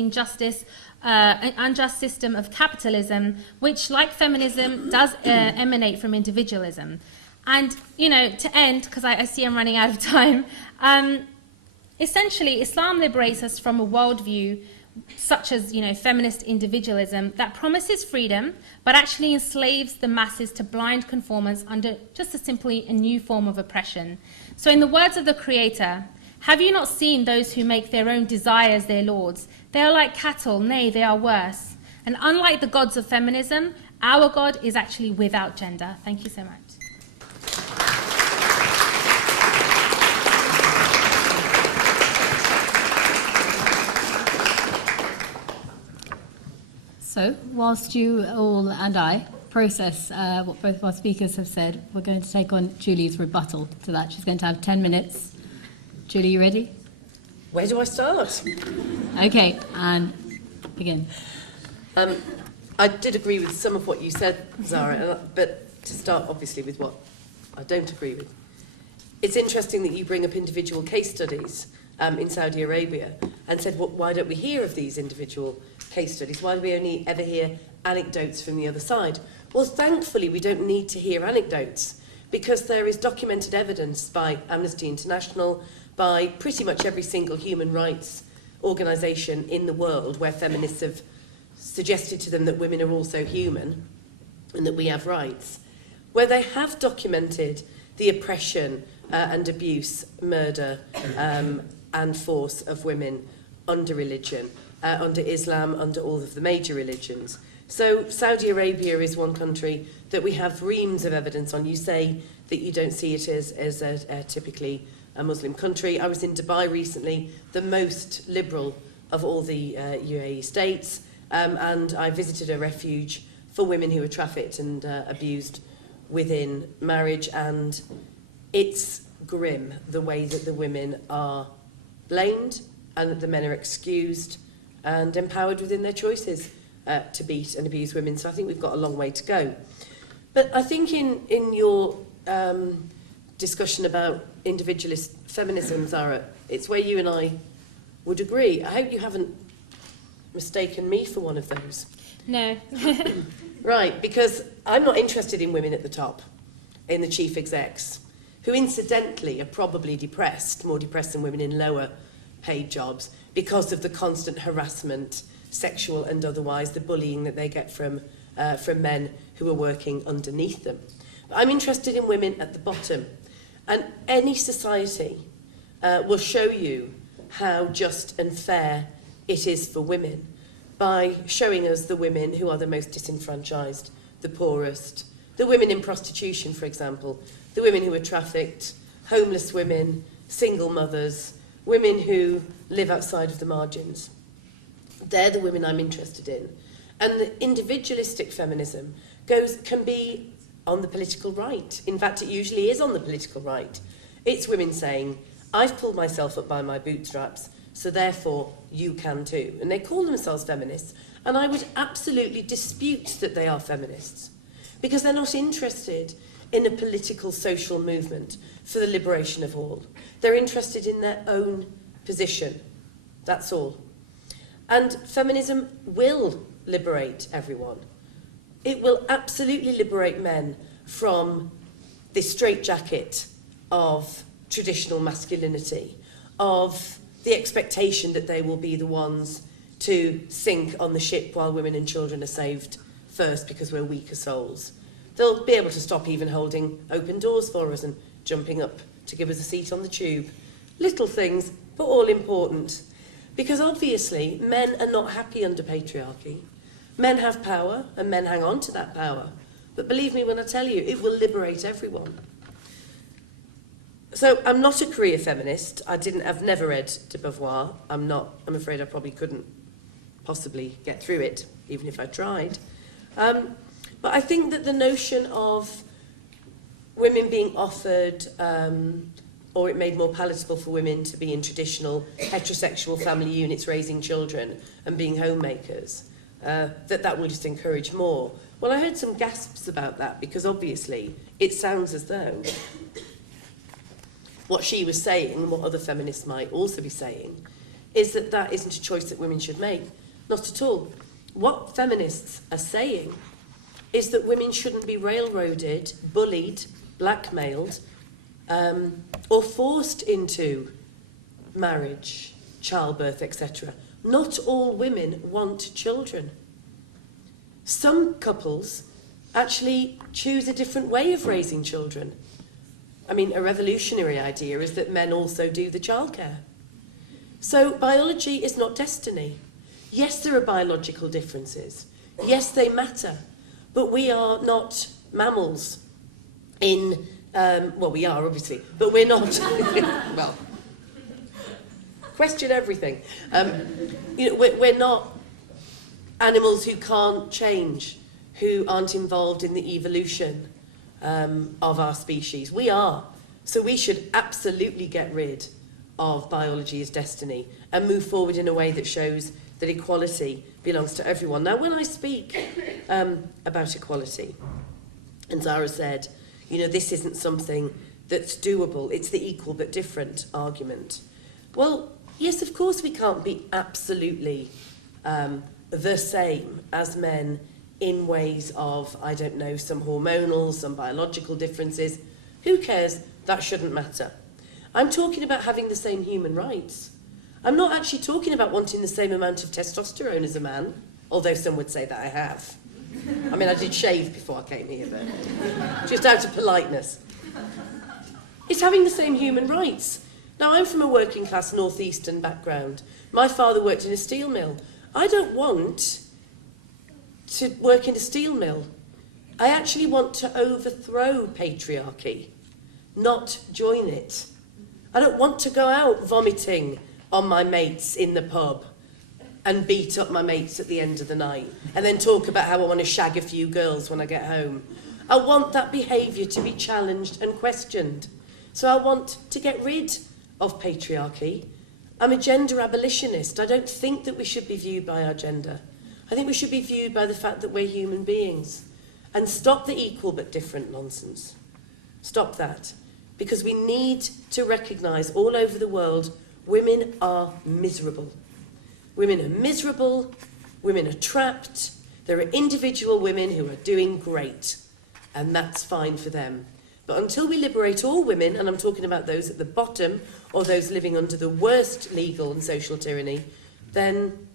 unjust system of capitalism, which, like feminism, does emanate from individualism. And, you know, to end, because I see I'm running out of time, essentially, Islam liberates us from a worldview such as, you know, feminist individualism that promises freedom, but actually enslaves the masses to blind conformance under just simply a new form of oppression. So in the words of the Creator, have you not seen those who make their own desires their lords? They are like cattle, nay, they are worse. And unlike the gods of feminism, our God is actually without gender. Thank you so much. So, whilst you all and I process what both of our speakers have said, we're going to take on Julie's rebuttal to that. She's going to have 10 minutes. Julie, you ready? Where do I start? Okay, and begin. I did agree with some of what you said, Zara, but to start, obviously, with what I don't agree with. It's interesting that you bring up individual case studies in Saudi Arabia and said, well, why don't we hear of these individual case studies? Why do we only ever hear anecdotes from the other side? Well, thankfully, we don't need to hear anecdotes because there is documented evidence by Amnesty International, by pretty much every single human rights organisation in the world where feminists have suggested to them that women are also human and that we have rights, where they have documented the oppression and abuse, murder and force of women under religion, under Islam, under all of the major religions. So Saudi Arabia is one country that we have reams of evidence on. You say that you don't see it as typically a Muslim country. I was in Dubai recently, the most liberal of all the UAE states, and I visited a refuge for women who were trafficked and abused within marriage, and it's grim the way that the women are blamed and that the men are excused and empowered within their choices to beat and abuse women. So I think we've got a long way to go. But I think in your discussion about individualist feminism, Zara, it's where you and I would agree. I hope you haven't mistaken me for one of those. No. Right, because I'm not interested in women at the top, in the chief execs, who incidentally are probably depressed, more depressed than women in lower paid jobs, because of the constant harassment, sexual and otherwise, the bullying that they get from men who are working underneath them. But I'm interested in women at the bottom. And any society will show you how just and fair it is for women by showing us the women who are the most disenfranchised, the poorest, the women in prostitution, for example, the women who are trafficked, homeless women, single mothers, women who live outside of the margins. They're the women I'm interested in. And the individualistic feminism can be on the political right. In fact, it usually is on the political right. It's women saying, I've pulled myself up by my bootstraps so therefore you can too. And they call themselves feminists, and I would absolutely dispute that they are feminists, because they're not interested in a political social movement for the liberation of all. They're interested in their own position. That's all. And feminism will liberate everyone. It will absolutely liberate men from this straitjacket of traditional masculinity, of the expectation that they will be the ones to sink on the ship while women and children are saved first because we're weaker souls. They'll be able to stop even holding open doors for us and jumping up to give us a seat on the tube. Little things, but all important. Because obviously, men are not happy under patriarchy. Men have power, and men hang on to that power. But believe me when I tell you, it will liberate everyone. So I'm not a career feminist. I've never read de Beauvoir. I'm afraid I probably couldn't possibly get through it, even if I tried. But I think that the notion of women being offered, or it made more palatable for women to be in traditional heterosexual family units raising children and being homemakers, that will just encourage more. Well, I heard some gasps about that, because obviously it sounds as though what she was saying, what other feminists might also be saying, is that that isn't a choice that women should make. Not at all. What feminists are saying is that women shouldn't be railroaded, bullied, blackmailed, or forced into marriage, childbirth, etc. Not all women want children. Some couples actually choose a different way of raising children. I mean, a revolutionary idea is that men also do the childcare. So biology is not destiny. Yes, there are biological differences. Yes, they matter. But we are not mammals in, well, we are, obviously, but we're not, well, question everything. We're not animals who can't change, who aren't involved in the evolution of our species. We are. So we should absolutely get rid of biology as destiny and move forward in a way that shows that equality belongs to everyone. Now, when I speak about equality, and Zara said, this isn't something that's doable, it's the equal but different argument. Well, yes, of course we can't be absolutely the same as men in ways of, I don't know, some hormonal, some biological differences. Who cares? That shouldn't matter. I'm talking about having the same human rights. I'm not actually talking about wanting the same amount of testosterone as a man, although some would say that I have. I mean, I did shave before I came here, but just out of politeness. It's having the same human rights. Now, I'm from a working class northeastern background. My father worked in a steel mill. I don't want to work in a steel mill. I actually want to overthrow patriarchy, not join it. I don't want to go out vomiting on my mates in the pub and beat up my mates at the end of the night and then talk about how I want to shag a few girls when I get home. I want that behaviour to be challenged and questioned. So I want to get rid of patriarchy. I'm a gender abolitionist. I don't think that we should be viewed by our gender. I think we should be viewed by the fact that we're human beings. And stop the equal but different nonsense. Stop that. Because we need to recognise all over the world, women are miserable. Women are miserable, women are trapped, there are individual women who are doing great, and that's fine for them. But until we liberate all women, and I'm talking about those at the bottom, or those living under the worst legal and social tyranny, then,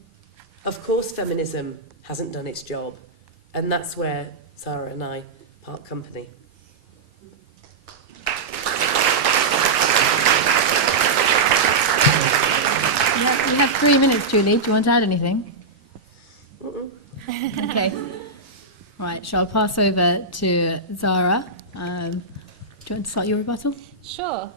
of course, feminism hasn't done its job. And that's where Zara and I part company. You have 3 minutes, Julie. Do you want to add anything? Okay. Right, shall I pass over to Zara? Do you want to start your rebuttal? Sure.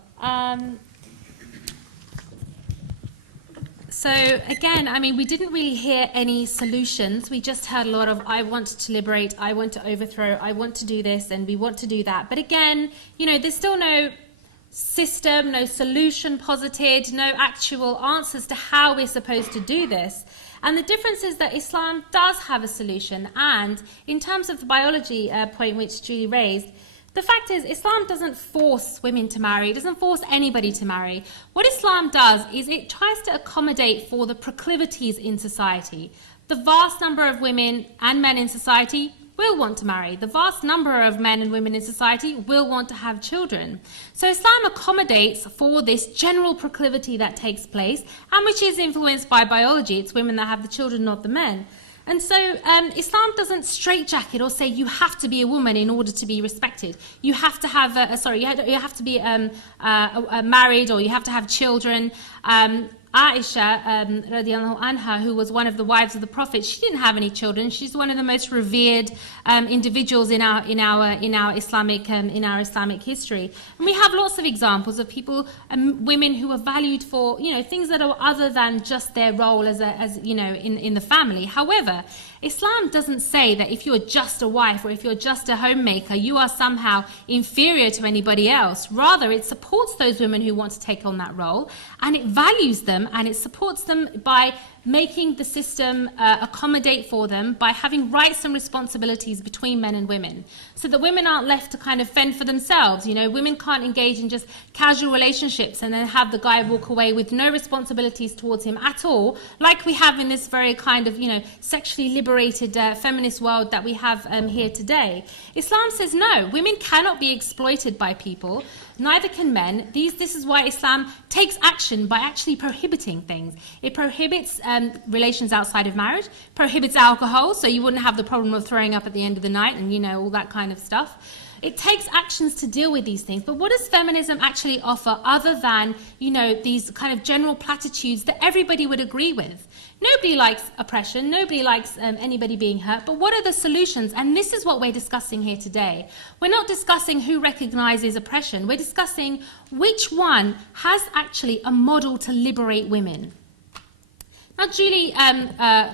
So again, I mean, we didn't really hear any solutions. We just heard a lot of, I want to liberate, I want to overthrow, I want to do this, and we want to do that. But again, there's still no system, no solution posited, no actual answers to how we're supposed to do this. And the difference is that Islam does have a solution. And in terms of the biology point which Julie raised, the fact is Islam doesn't force women to marry, it doesn't force anybody to marry. What Islam does is it tries to accommodate for the proclivities in society. The vast number of women and men in society will want to marry. The vast number of men and women in society will want to have children. So Islam accommodates for this general proclivity that takes place and which is influenced by biology. It's women that have the children, not the men. And so Islam doesn't straitjacket or say you have to be a woman in order to be respected. You have to have, you have to be married, or you have to have children. Aisha, radiallahu anha, who was one of the wives of the Prophet, she didn't have any children. She's one of the most revered individuals in our Islamic history. And we have lots of examples of people, women who are valued for things that are other than just their role as in the family. However, Islam doesn't say that if you're just a wife or if you're just a homemaker, you are somehow inferior to anybody else. Rather, it supports those women who want to take on that role, and it values them, and it supports them by making the system accommodate for them by having rights and responsibilities between men and women, so that women aren't left to kind of fend for themselves. Women can't engage in just casual relationships and then have the guy walk away with no responsibilities towards him at all, like we have in this very kind of sexually liberated feminist world that we have here today. Islam says no, women cannot be exploited by people, neither can men. This is why Islam takes action by actually prohibiting things. It prohibits relations outside of marriage, prohibits alcohol, so you wouldn't have the problem of throwing up at the end of the night and all that kind of stuff. It takes actions to deal with these things. But what does feminism actually offer other than these kind of general platitudes that everybody would agree with? Nobody likes oppression, nobody likes anybody being hurt, but what are the solutions? And this is what we're discussing here today. We're not discussing who recognizes oppression, we're discussing which one has actually a model to liberate women. Now, Julie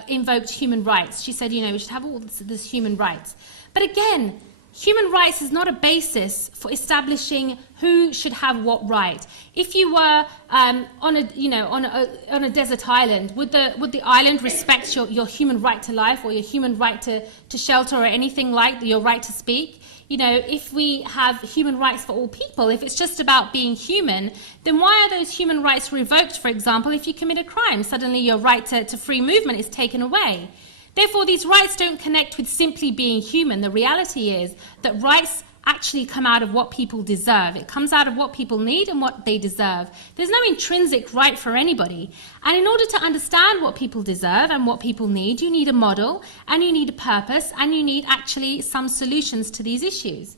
invoked human rights. She said, we should have all this human rights. But again, human rights is not a basis for establishing who should have what right. If you were on a desert island, would the island respect your human right to life, or your human right to shelter, or anything like your right to speak? If we have human rights for all people, if it's just about being human, then why are those human rights revoked, for example, if you commit a crime? Suddenly your right to free movement is taken away. Therefore, these rights don't connect with simply being human. The reality is that rights actually come out of what people deserve. It comes out of what people need and what they deserve. There's no intrinsic right for anybody. And in order to understand what people deserve and what people need, you need a model, and you need a purpose, and you need actually some solutions to these issues.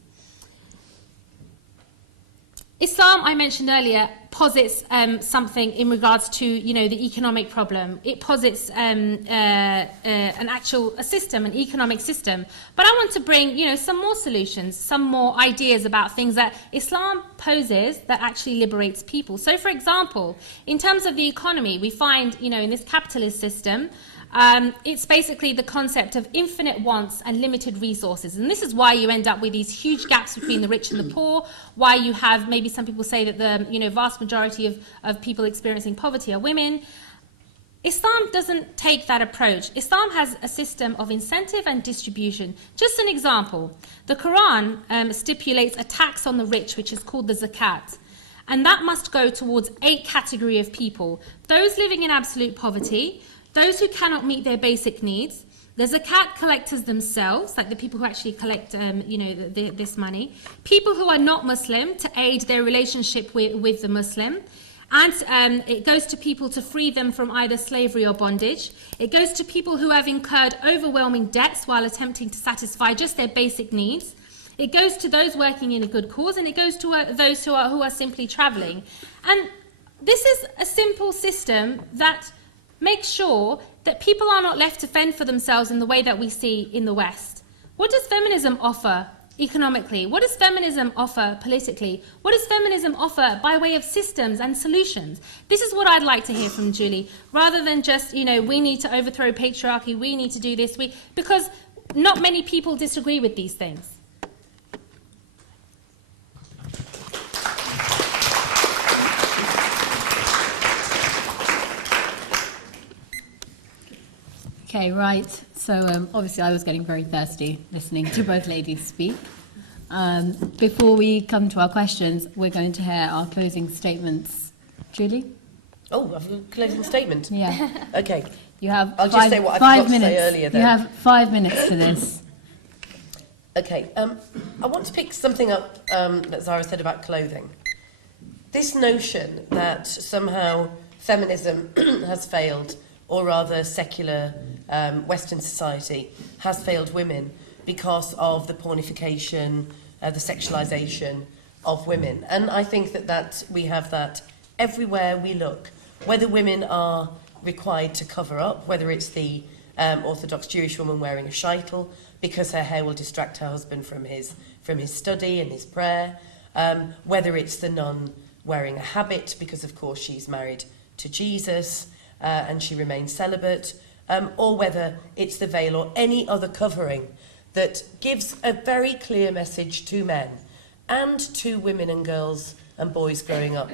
Islam, I mentioned earlier, posits something in regards to, the economic problem. It posits a system, an economic system. But I want to bring, some more solutions, some more ideas about things that Islam poses that actually liberates people. So, for example, in terms of the economy, we find, in this capitalist system, it's basically the concept of infinite wants and limited resources. And this is why you end up with these huge gaps between the rich and the poor, why you have, maybe some people say that the vast majority of people experiencing poverty are women. Islam doesn't take that approach. Islam has a system of incentive and distribution. Just an example, the Quran stipulates a tax on the rich, which is called the zakat. And that must go towards 8 categories of people. Those living in absolute poverty, those who cannot meet their basic needs, the zakat collectors themselves, like the people who actually collect this money, people who are not Muslim to aid their relationship with the Muslim, and it goes to people to free them from either slavery or bondage. It goes to people who have incurred overwhelming debts while attempting to satisfy just their basic needs. It goes to those working in a good cause, and it goes to those who are simply travelling. And this is a simple system that make sure that people are not left to fend for themselves in the way that we see in the West. What does feminism offer economically? What does feminism offer politically? What does feminism offer by way of systems and solutions? This is what I'd like to hear from Julie, rather than just, we need to overthrow patriarchy, we need to do this, because not many people disagree with these things. Okay, right. So obviously I was getting very thirsty listening to both ladies speak. Before we come to our questions, we're going to hear our closing statements. Julie? Oh, I've a closing statement. Yeah. Okay. You have I'll just say what I forgot to say earlier then. You have 5 minutes for this. Okay. I want to pick something up that Zara said about clothing. This notion that somehow feminism has failed, or rather secular Western society has failed women because of the pornification, the sexualisation of women. And I think that we have that everywhere we look, whether women are required to cover up, whether it's the Orthodox Jewish woman wearing a sheitel because her hair will distract her husband from his study and his prayer, whether it's the nun wearing a habit because, of course, she's married to Jesus and she remains celibate, or whether it's the veil or any other covering that gives a very clear message to men and to women and girls and boys growing up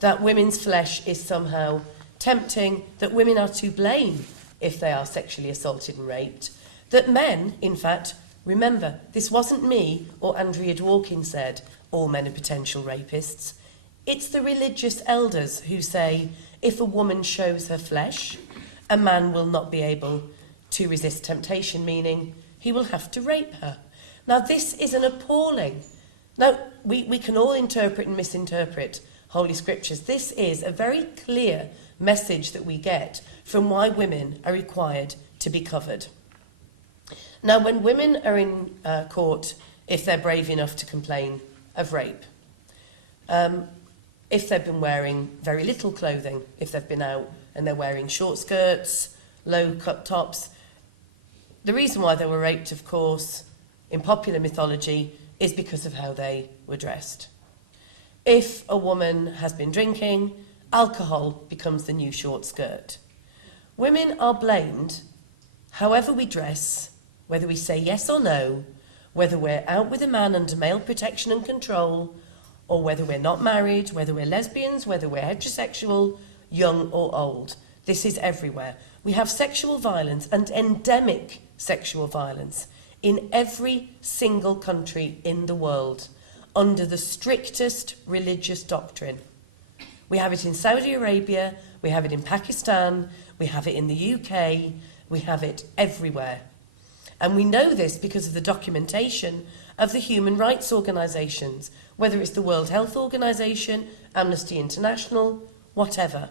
that women's flesh is somehow tempting, that women are to blame if they are sexually assaulted and raped, that men, in fact, remember, this wasn't me or Andrea Dworkin said, all men are potential rapists. It's the religious elders who say, if a woman shows her flesh, a man will not be able to resist temptation, meaning he will have to rape her. Now, this is an appalling... Now, we can all interpret and misinterpret Holy Scriptures. This is a very clear message that we get from why women are required to be covered. Now, when women are in court, if they're brave enough to complain of rape, if they've been wearing very little clothing, if they've been out and they're wearing short skirts, low-cut tops, the reason why they were raped, of course, in popular mythology is because of how they were dressed. If a woman has been drinking, alcohol becomes the new short skirt. Women are blamed, however we dress, whether we say yes or no, whether we're out with a man under male protection and control, or whether we're not married, whether we're lesbians, whether we're heterosexual, young or old. This is everywhere. We have sexual violence and endemic sexual violence in every single country in the world under the strictest religious doctrine. We have it in Saudi Arabia, we have it in Pakistan, we have it in the UK, we have it everywhere. And we know this because of the documentation of the human rights organisations, whether it's the World Health Organization, Amnesty International, whatever.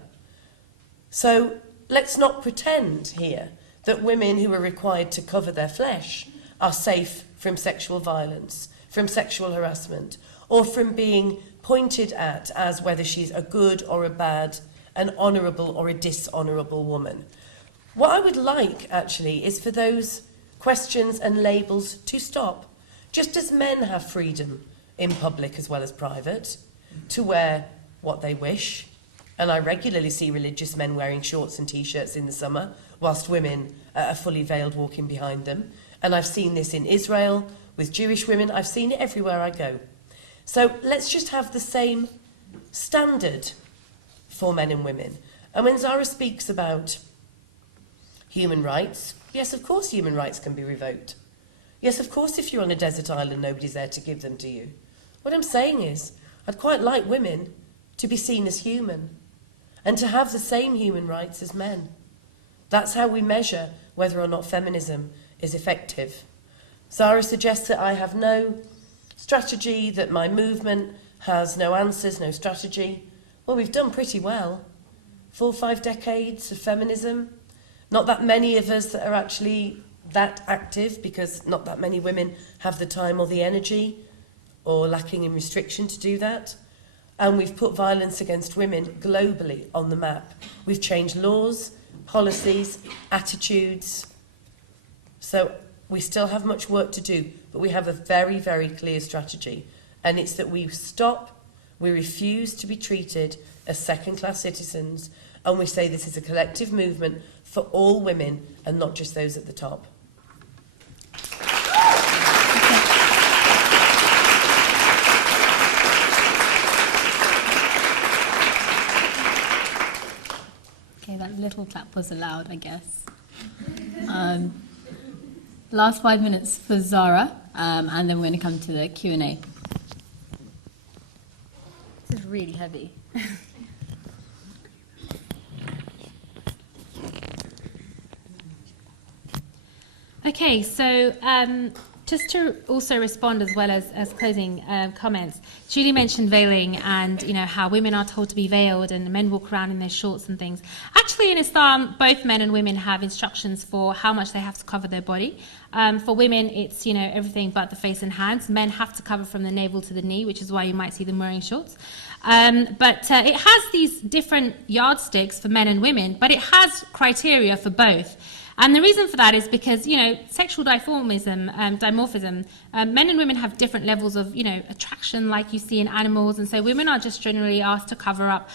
So let's not pretend here that women who are required to cover their flesh are safe from sexual violence, from sexual harassment, or from being pointed at as whether she's a good or a bad, an honourable or a dishonourable woman. What I would like, actually, is for those questions and labels to stop. Just as men have freedom in public as well as private to wear what they wish, and I regularly see religious men wearing shorts and t-shirts in the summer whilst women are fully veiled walking behind them, and I've seen this in Israel with Jewish women. I've seen it everywhere I go. So let's just have the same standard for men and women. And when Zara speaks about human rights, yes, of course human rights can be revoked. Yes, of course, if you're on a desert island, nobody's there to give them to you. What I'm saying is, I'd quite like women to be seen as human and to have the same human rights as men. That's how we measure whether or not feminism is effective. Zara suggests that I have no strategy, that my movement has no answers, no strategy. Well, we've done pretty well. 4 or 5 decades of feminism. Not that many of us that are actually that active, because not that many women have the time or the energy or lacking in restriction to do that. And we've put violence against women globally on the map. We've changed laws, policies, attitudes. So we still have much work to do, but we have a very, very clear strategy. And it's that we stop, we refuse to be treated as second-class citizens, and we say this is a collective movement for all women and not just those at the top. Okay, that little clap was allowed, I guess. Last 5 minutes for Zara, and then we're going to come to the Q&A. This is really heavy. Okay, so just to also respond as well as closing comments, Julie mentioned veiling and, you know, how women are told to be veiled and men walk around in their shorts and things. Actually, in Islam, both men and women have instructions for how much they have to cover their body. For women, it's, you know, everything but the face and hands. Men have to cover from the navel to the knee, which is why you might see them wearing shorts. But it has these different yardsticks for men and women, but it has criteria for both. And the reason for that is because, you know, sexual dimorphism, men and women have different levels of, you know, attraction like you see in animals. And so women are just generally asked to cover up,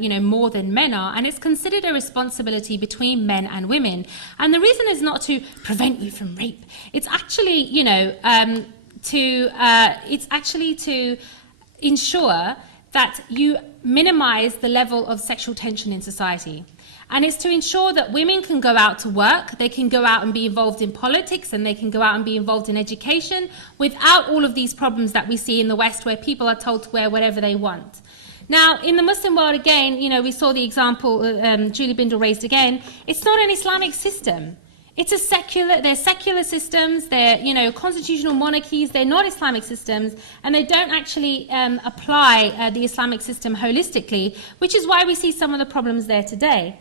you know, more than men are. And it's considered a responsibility between men and women. And the reason is not to prevent you from rape. It's actually, you know, to ensure that you minimize the level of sexual tension in society. And it's to ensure that women can go out to work, they can go out and be involved in politics, and they can go out and be involved in education without all of these problems that we see in the West where people are told to wear whatever they want. Now, in the Muslim world, again, you know, we saw the example Julie Bindel raised again. It's not an Islamic system. It's a they're secular systems, they're, you know, constitutional monarchies, they're not Islamic systems, and they don't actually apply the Islamic system holistically, which is why we see some of the problems there today.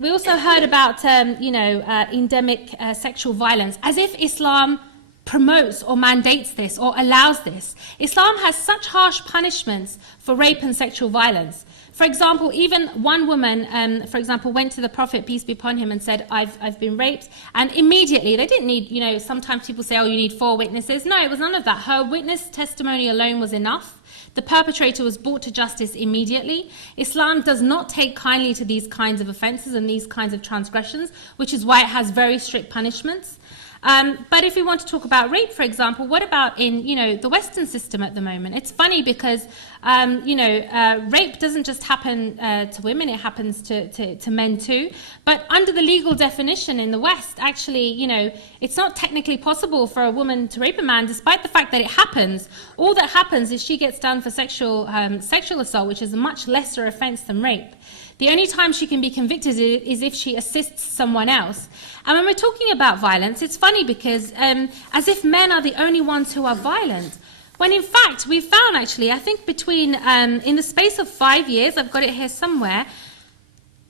We also heard about, endemic sexual violence, as if Islam promotes or mandates this or allows this. Islam has such harsh punishments for rape and sexual violence. For example, even one woman, went to the Prophet, peace be upon him, and said, I've been raped. And immediately, they didn't need, you know, sometimes people say, oh, you need 4 witnesses. No, it was none of that. Her witness testimony alone was enough. The perpetrator was brought to justice immediately. Islam does not take kindly to these kinds of offences and these kinds of transgressions, which is why it has very strict punishments. But if we want to talk about rape, for example, what about in, you know, the Western system at the moment? It's funny because, rape doesn't just happen to women, it happens to men too. But under the legal definition in the West, actually, you know, it's not technically possible for a woman to rape a man, despite the fact that it happens. All that happens is she gets done for sexual assault, which is a much lesser offence than rape. The only time she can be convicted is if she assists someone else. And when we're talking about violence, it's funny because as if men are the only ones who are violent. When in fact, we've found actually, I think between, in the space of 5 years, I've got it here somewhere,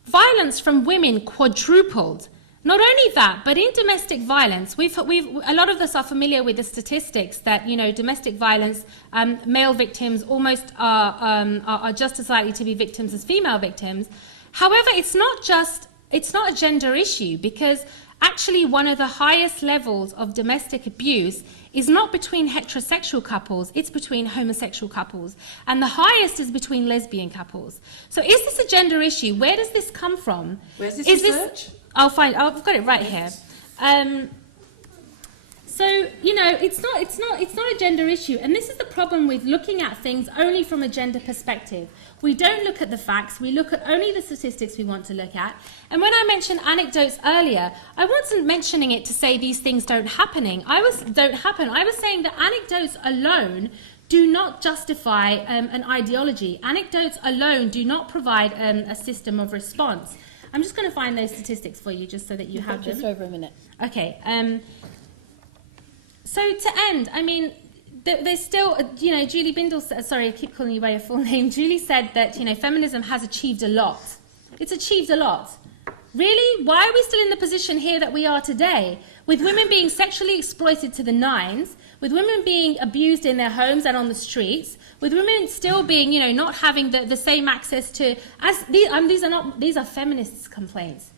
violence from women quadrupled. Not only that, but in domestic violence, a lot of us are familiar with the statistics that, you know, domestic violence, male victims almost are just as likely to be victims as female victims. However, it's not a gender issue, because actually one of the highest levels of domestic abuse is not between heterosexual couples, it's between homosexual couples. And the highest is between lesbian couples. So is this a gender issue? Where does this come from? Where's this research? I've got it right here. So, you know, it's not a gender issue, and this is the problem with looking at things only from a gender perspective. We don't look at the facts, we look at only the statistics we want to look at. And when I mentioned anecdotes earlier, I wasn't mentioning it to say these things don't happen. I was saying that anecdotes alone do not justify an ideology. Anecdotes alone do not provide a system of response. I'm just going to find those statistics for you just so that you have them. Just over a minute. Okay. So to end, I mean, there's still, you know, Julie Bindel, sorry, I keep calling you by your full name. Julie said that, you know, feminism has achieved a lot. It's achieved a lot. Really? Why are we still in the position here that we are today? With women being sexually exploited to the nines, with women being abused in their homes and on the streets, with women still being, you know, not having the same access to, these are feminists' complaints.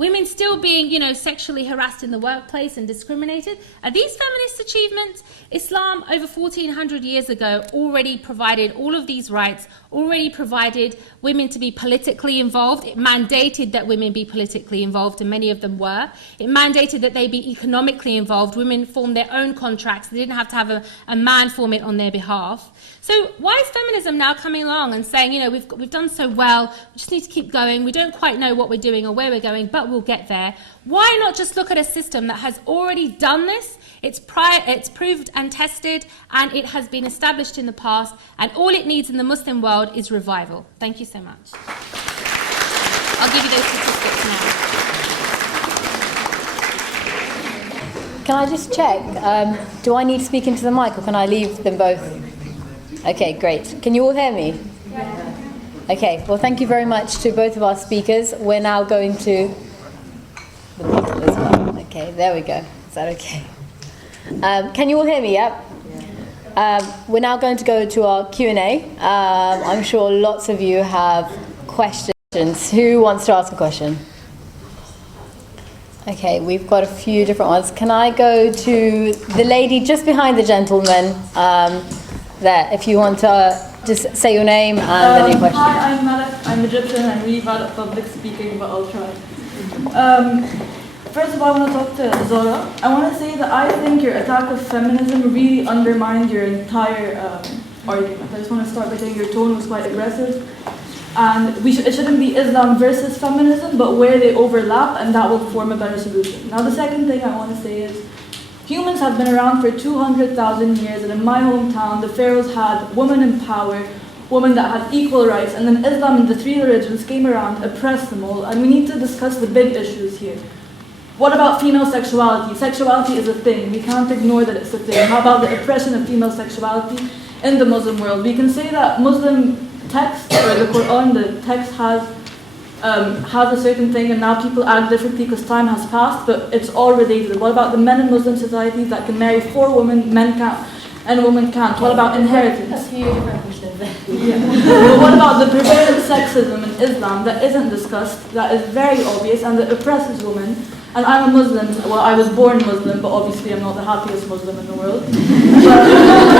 women still being, sexually harassed in the workplace and discriminated. Are these feminist achievements? Islam, over 1400 years ago, already provided all of these rights, already provided women to be politically involved. It mandated that women be politically involved, and many of them were. It mandated that they be economically involved. Women formed their own contracts. They didn't have to have a man form it on their behalf. So why is feminism now coming along and saying, we've done so well, we just need to keep going, we don't quite know what we're doing or where we're going, but we'll get there? Why not just look at a system that has already done this? It's proved and tested, and it has been established in the past, and all it needs in the Muslim world is revival. Thank you so much. I'll give you those statistics now. Can I just check? Do I need to speak into the mic, or can I leave them both? Okay, great. Can you all hear me? Yeah. Okay, well, thank you very much to both of our speakers. We're now going to the bottle as well. Okay, there we go. Is that okay? Can you all hear me? Yep. We're now going to go to our Q&A. I'm sure lots of you have questions. Who wants to ask a question? Okay, we've got a few different ones. Can I go to the lady just behind the gentleman there, if you want to just say your name and then your question. Hi, I'm Malak. I'm Egyptian. I'm really bad at public speaking, but I'll try. First of all, I want to talk to Zara. I want to say that I think your attack of feminism really undermined your entire argument. I just want to start by saying your tone was quite aggressive. And it shouldn't be Islam versus feminism, but where they overlap, and that will form a better solution. Now, the second thing I want to say is, humans have been around for 200,000 years, and in my hometown, the pharaohs had women in power, women that had equal rights, and then Islam and the three religions came around, oppressed them all, and we need to discuss the big issues here. What about female sexuality? Sexuality is a thing. We can't ignore that it's a thing. How about the oppression of female sexuality in the Muslim world? We can say that Muslim text, or the Quran, the text has a certain thing, and now people act differently because time has passed, but it's all related. What about the men in Muslim societies that can marry 4 women, men can't, and women can't? What about inheritance? A few different questions there. Yeah. But what about the prevalent sexism in Islam that isn't discussed, that is very obvious, and that oppresses women? And I'm a Muslim, well, I was born Muslim, but obviously I'm not the happiest Muslim in the world. But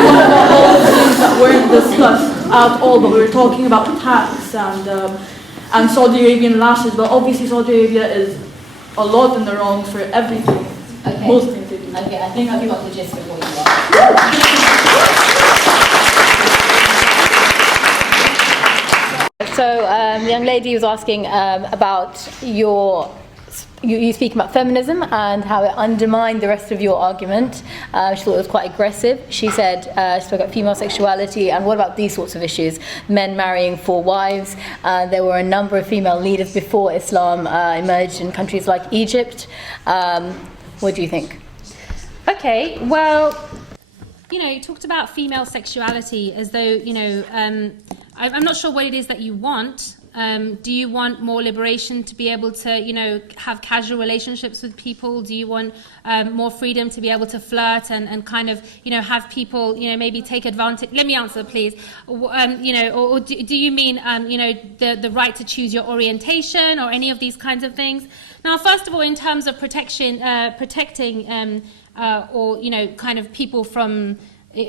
what about all the things that weren't discussed at all, but we were talking about tax and Saudi Arabian lashes, but obviously Saudi Arabia is a lot in the wrong for everything. Okay. Most things they do. Okay, I think I've got the gist of what you want. So, the young lady was asking about you speaking about feminism and how it undermined the rest of your argument. She thought it was quite aggressive. She said, she spoke about female sexuality, and what about these sorts of issues? Men marrying 4 wives. There were a number of female leaders before Islam emerged in countries like Egypt. What do you think? Okay, well, you talked about female sexuality as though, I'm not sure what it is that you want. Do you want more liberation to be able to, have casual relationships with people? Do you want more freedom to be able to flirt and kind of, have people, maybe take advantage? Let me answer, please. Or do you mean, the right to choose your orientation or any of these kinds of things? Now, first of all, in terms of protecting, kind of people from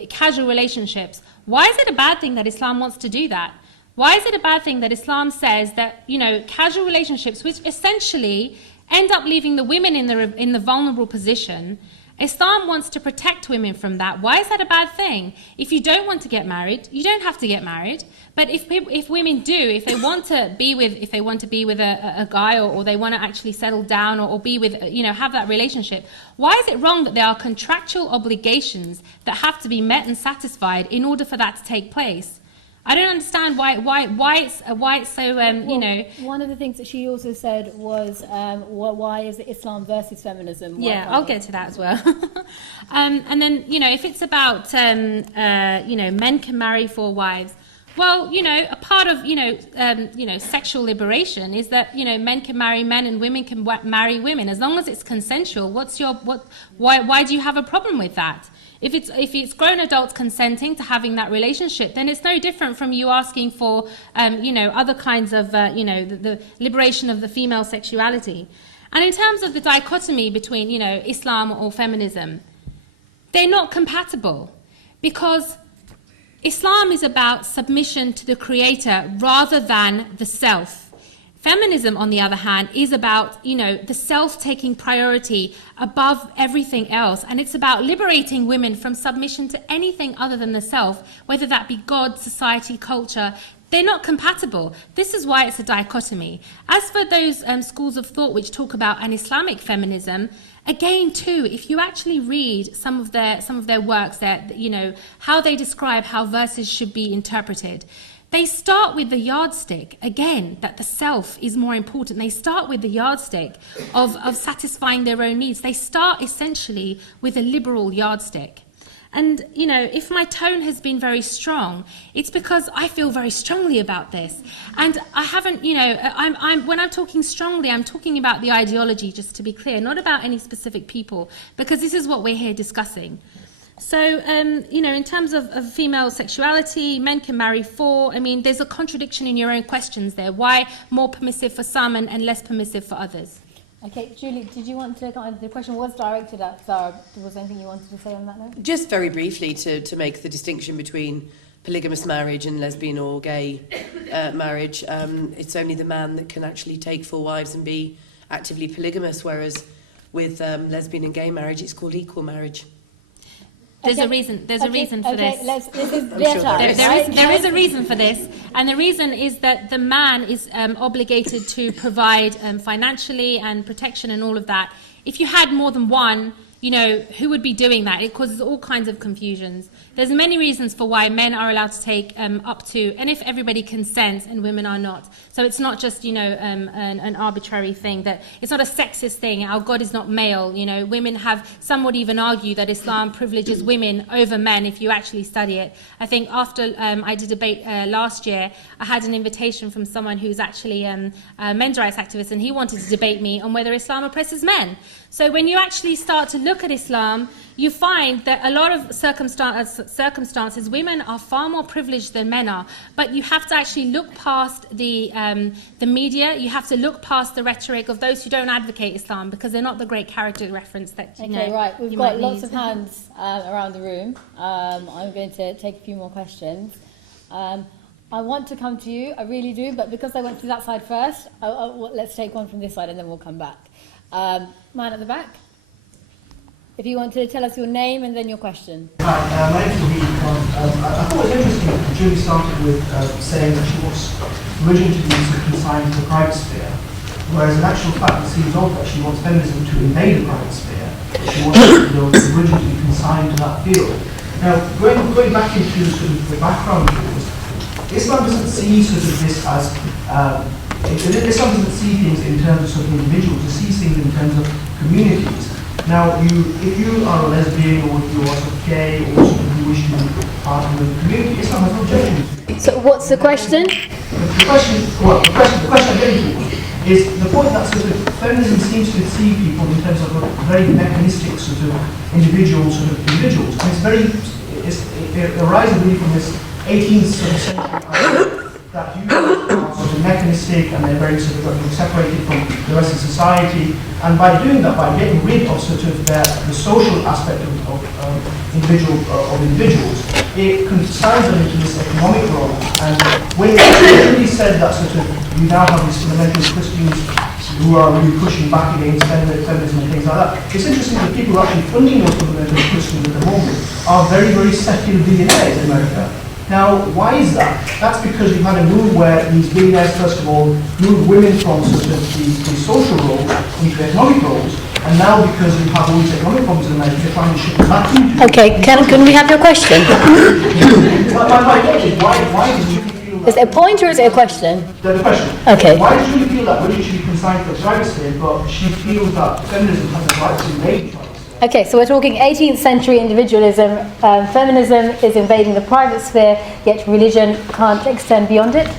casual relationships, why is it a bad thing that Islam wants to do that? Why is it a bad thing that Islam says that, casual relationships, which essentially end up leaving the women in the vulnerable position, Islam wants to protect women from that? Why is that a bad thing? If you don't want to get married, you don't have to get married. But if women do, if they want to be with a guy, or they want to actually settle down or be with, have that relationship, why is it wrong that there are contractual obligations that have to be met and satisfied in order for that to take place? I don't understand why it's so One of the things that she also said was why is it Islam versus feminism? I'll get to that as well. And then if it's about men can marry 4 wives. Well, a part of sexual liberation is that men can marry men and women can marry women as long as it's consensual. Why do you have a problem with that? If it's grown adults consenting to having that relationship, then it's no different from you asking for other kinds of the liberation of the female sexuality. And in terms of the dichotomy between, you know, Islam or feminism, they're not compatible, because Islam is about submission to the Creator rather than the self. Feminism, on the other hand, is about, you know, the self taking priority above everything else. And it's about liberating women from submission to anything other than the self, whether that be God, society, culture. They're not compatible. This is why it's a dichotomy. As for those schools of thought which talk about an Islamic feminism, again, too, if you actually read some of their works, that, you know, how they describe how verses should be interpreted, they start with the yardstick, again, that the self is more important. They start with the yardstick of satisfying their own needs. They start essentially with a liberal yardstick. And, you know, if my tone has been very strong, it's because I feel very strongly about this. And I haven't, you know, when I'm talking strongly, I'm talking about the ideology, just to be clear, not about any specific people, because this is what we're here discussing. So, you know, in terms of female sexuality, men can marry for. I mean, there's a contradiction in your own questions there. Why more permissive for some and less permissive for others? Okay, Julie, did you want to, the question was directed at Zara. Was there anything you wanted to say on that note? Just very briefly to make the distinction between polygamous marriage and lesbian or gay marriage. It's only the man that can actually take 4 wives and be actively polygamous, whereas with lesbian and gay marriage, it's called equal marriage. There's a reason. There's a reason for this. This is There is a reason for this, and the reason is that the man is obligated to provide financially and protection and all of that. If you had more than one, you know, who would be doing that? It causes all kinds of confusions. There's many reasons for why men are allowed to take up to, and if everybody consents and women are not. So it's not just, you know, an arbitrary thing, that it's not a sexist thing. Our God is not male, you know. Women have, some would even argue that Islam privileges women over men if you actually study it. I think after I did a debate last year, I had an invitation from someone who's actually a men's rights activist, and he wanted to debate me on whether Islam oppresses men. So when you actually start to look at Islam, you find that a lot of circumstances, women are far more privileged than men are. But you have to actually look past the media. You have to look past the rhetoric of those who don't advocate Islam, because they're not the great character reference that you know. Okay, right. We've got lots of hands around the room. I'm going to take a few more questions. I want to come to you, I really do, but because I went to that side first, let's take one from this side and then we'll come back. Man at the back, if you want to tell us your name and then your question. Hi, my name is Lee. I thought it was interesting that Julie started with saying that she wants religion to be consigned to the private sphere, whereas in actual fact it seems odd that she wants feminism to invade the private sphere. She wants religion to be consigned to that field. Now, going back into sort of the background of this, Islam doesn't see sort of this as Islam doesn't see things in terms of sort of individuals. It sees things in terms of communities. Now, if you are a lesbian or if you are sort of gay or you wish to be part of the community, Islam has no objection to it. So, what's the question? The question I'm getting to is the point that sort of feminism seems to see people in terms of a very mechanistic sort of individuals. And it arises really from this 18th century idea that humans are sort of mechanistic and they're very sort of separated from the rest of society. And by doing that, by getting rid of sort of the social aspect of individuals, it consigns them into this economic role. And when it's really said that sort of we now have these fundamentalist Christians who are really pushing back against feminism and things like that, it's interesting that people who are actually funding those fundamentalist Christians at the moment are very, very secular billionaires in America. Now, why is that? That's because we've had a move where these billionaires, first of all, move women from sort of the social roles into economic roles, and now because we have all these economic problems in America, they're trying to shift them back into. Okay, can we have your question? My question is, why does Julie feel that... Is it a point or is it a question? The question. Okay. Why does Julie feel that religion should be consigned to the private sphere, but she feels that feminism has the right to invade the private sphere? Okay, so we're talking 18th century individualism. Feminism is invading the private sphere, yet religion can't extend beyond it.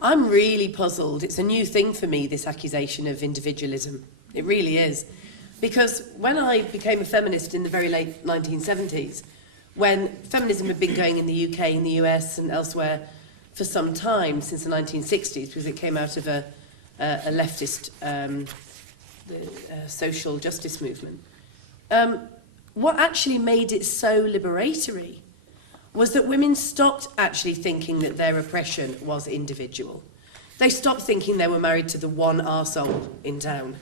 I'm really puzzled. It's a new thing for me, this accusation of individualism. It really is. Because when I became a feminist in the very late 1970s, when feminism had been going in the UK, in the US and elsewhere for some time, since the 1960s, because it came out of a leftist social justice movement, what actually made it so liberatory was that women stopped actually thinking that their oppression was individual. They stopped thinking they were married to the one arsehole in town.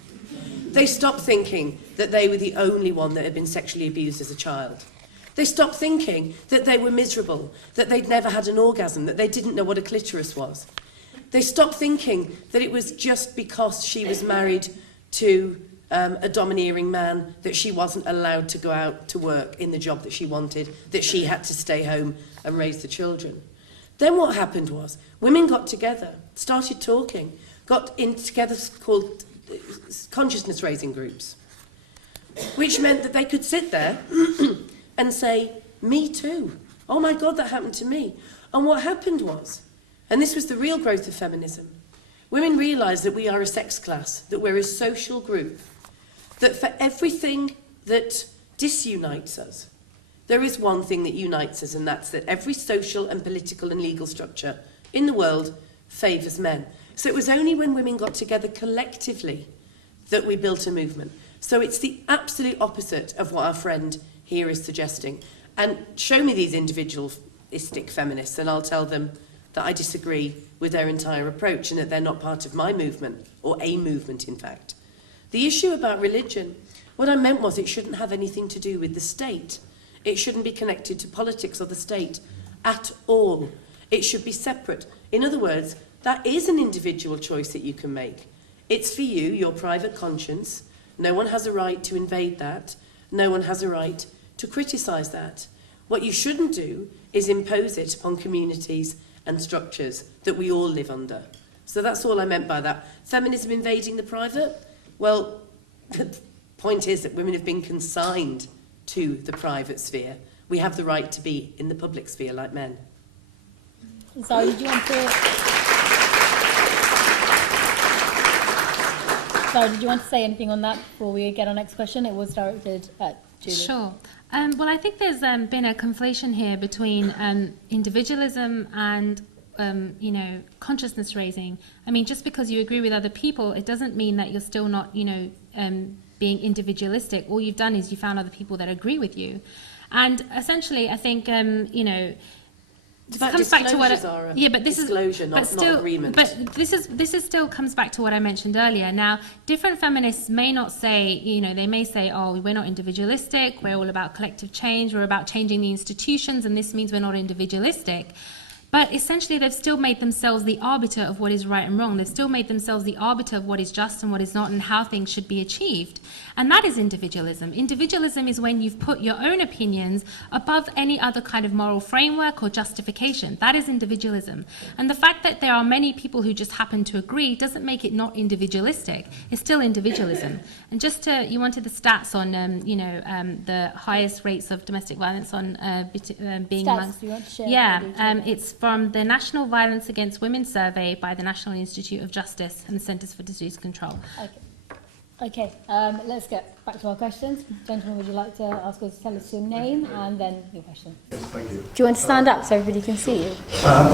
They stopped thinking that they were the only one that had been sexually abused as a child. They stopped thinking that they were miserable, that they'd never had an orgasm, that they didn't know what a clitoris was. They stopped thinking that it was just because she was married to a domineering man that she wasn't allowed to go out to work in the job that she wanted, that she had to stay home and raise the children. Then what happened was women got together, started talking, got in together called consciousness raising groups, which meant that they could sit there and say, me too. Oh my God, that happened to me. And what happened was, and this was the real growth of feminism, women realised that we are a sex class, that we're a social group, that for everything that disunites us, there is one thing that unites us, and that's that every social and political and legal structure in the world favours men. So it was only when women got together collectively that we built a movement. So it's the absolute opposite of what our friend here is suggesting. And show me these individualistic feminists and I'll tell them that I disagree with their entire approach and that they're not part of my movement, or a movement in fact. The issue about religion, what I meant was it shouldn't have anything to do with the state. It shouldn't be connected to politics or the state at all. It should be separate. In other words, that is an individual choice that you can make. It's for you, your private conscience. No one has a right to invade that. No one has a right to criticise that. What you shouldn't do is impose it upon communities and structures that we all live under. So that's all I meant by that. Feminism invading the private? Well, the point is that women have been consigned to the private sphere. We have the right to be in the public sphere like men. Zara, did you want to say anything on that before we get our next question? It was directed at Julie. Sure. Well, I think there's been a conflation here between individualism and consciousness raising. I mean, just because you agree with other people, it doesn't mean that you're still not, being individualistic. All you've done is you found other people that agree with you. And essentially, I think, this comes back to what Zara. Yeah, but this disclosure, is not, but still, not agreement. But this is still comes back to what I mentioned earlier. Now, different feminists may not say, they may say, oh, we're not individualistic, we're all about collective change, we're about changing the institutions, and this means we're not individualistic. But essentially, they've still made themselves the arbiter of what is right and wrong. They've still made themselves the arbiter of what is just and what is not and how things should be achieved. And that is individualism. Individualism is when you've put your own opinions above any other kind of moral framework or justification. That is individualism. And the fact that there are many people who just happen to agree doesn't make it not individualistic. It's still individualism. And you wanted the stats on, the highest rates of domestic violence on being Stats, amongst... you want to share? Yeah, it's from the National Violence Against Women survey by the National Institute of Justice and the Centres for Disease Control. Okay. Let's get back to our questions. Gentlemen, would you like to ask us to tell us your name and then your question? Yes, thank you. Do you want to stand up so everybody can see you?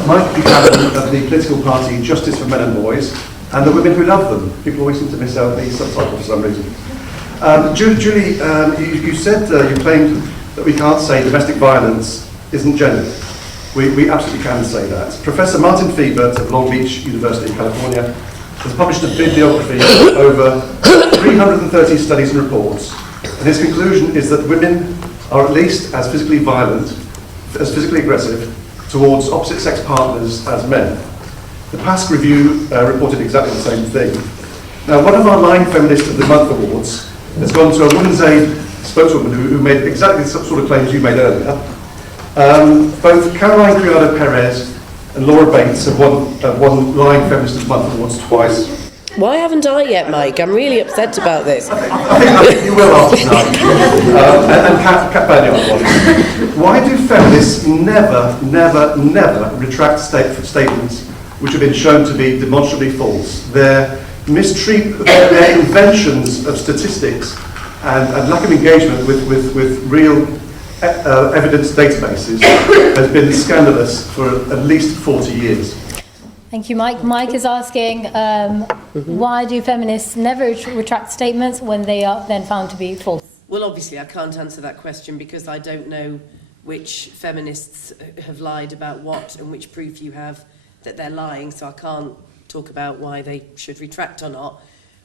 Mike Buchanan of the political party Justice for Men and Boys, and the women who love them. People always seem to miss out the subtitle for some reason. Julie, you said, you claimed that we can't say domestic violence isn't gender. We absolutely can say that. Professor Martin Fiebert of Long Beach University in California has published a bibliography of over 330 studies and reports, and his conclusion is that women are at least as physically violent, as physically aggressive towards opposite-sex partners as men. The PASC review reported exactly the same thing. Now, one of our Line Feminist of the Month awards has gone to a Women's Aid spokeswoman who made exactly the sort of claims you made earlier. Both Caroline Criado Perez and Laura Bates have won Line Feminist of the Month awards twice. Why haven't I yet, Mike? I'm really upset about this. I think you will after tonight. And Kat Banyard won. Why do feminists never retract statements which have been shown to be demonstrably false? Their inventions of statistics and lack of engagement with real evidence databases has been scandalous for at least 40 years. Thank you, Mike. Mike is asking, why do feminists never retract statements when they are then found to be false? Well, obviously, I can't answer that question because I don't know which feminists have lied about what and which proof you have that they're lying, so I can't talk about why they should retract or not.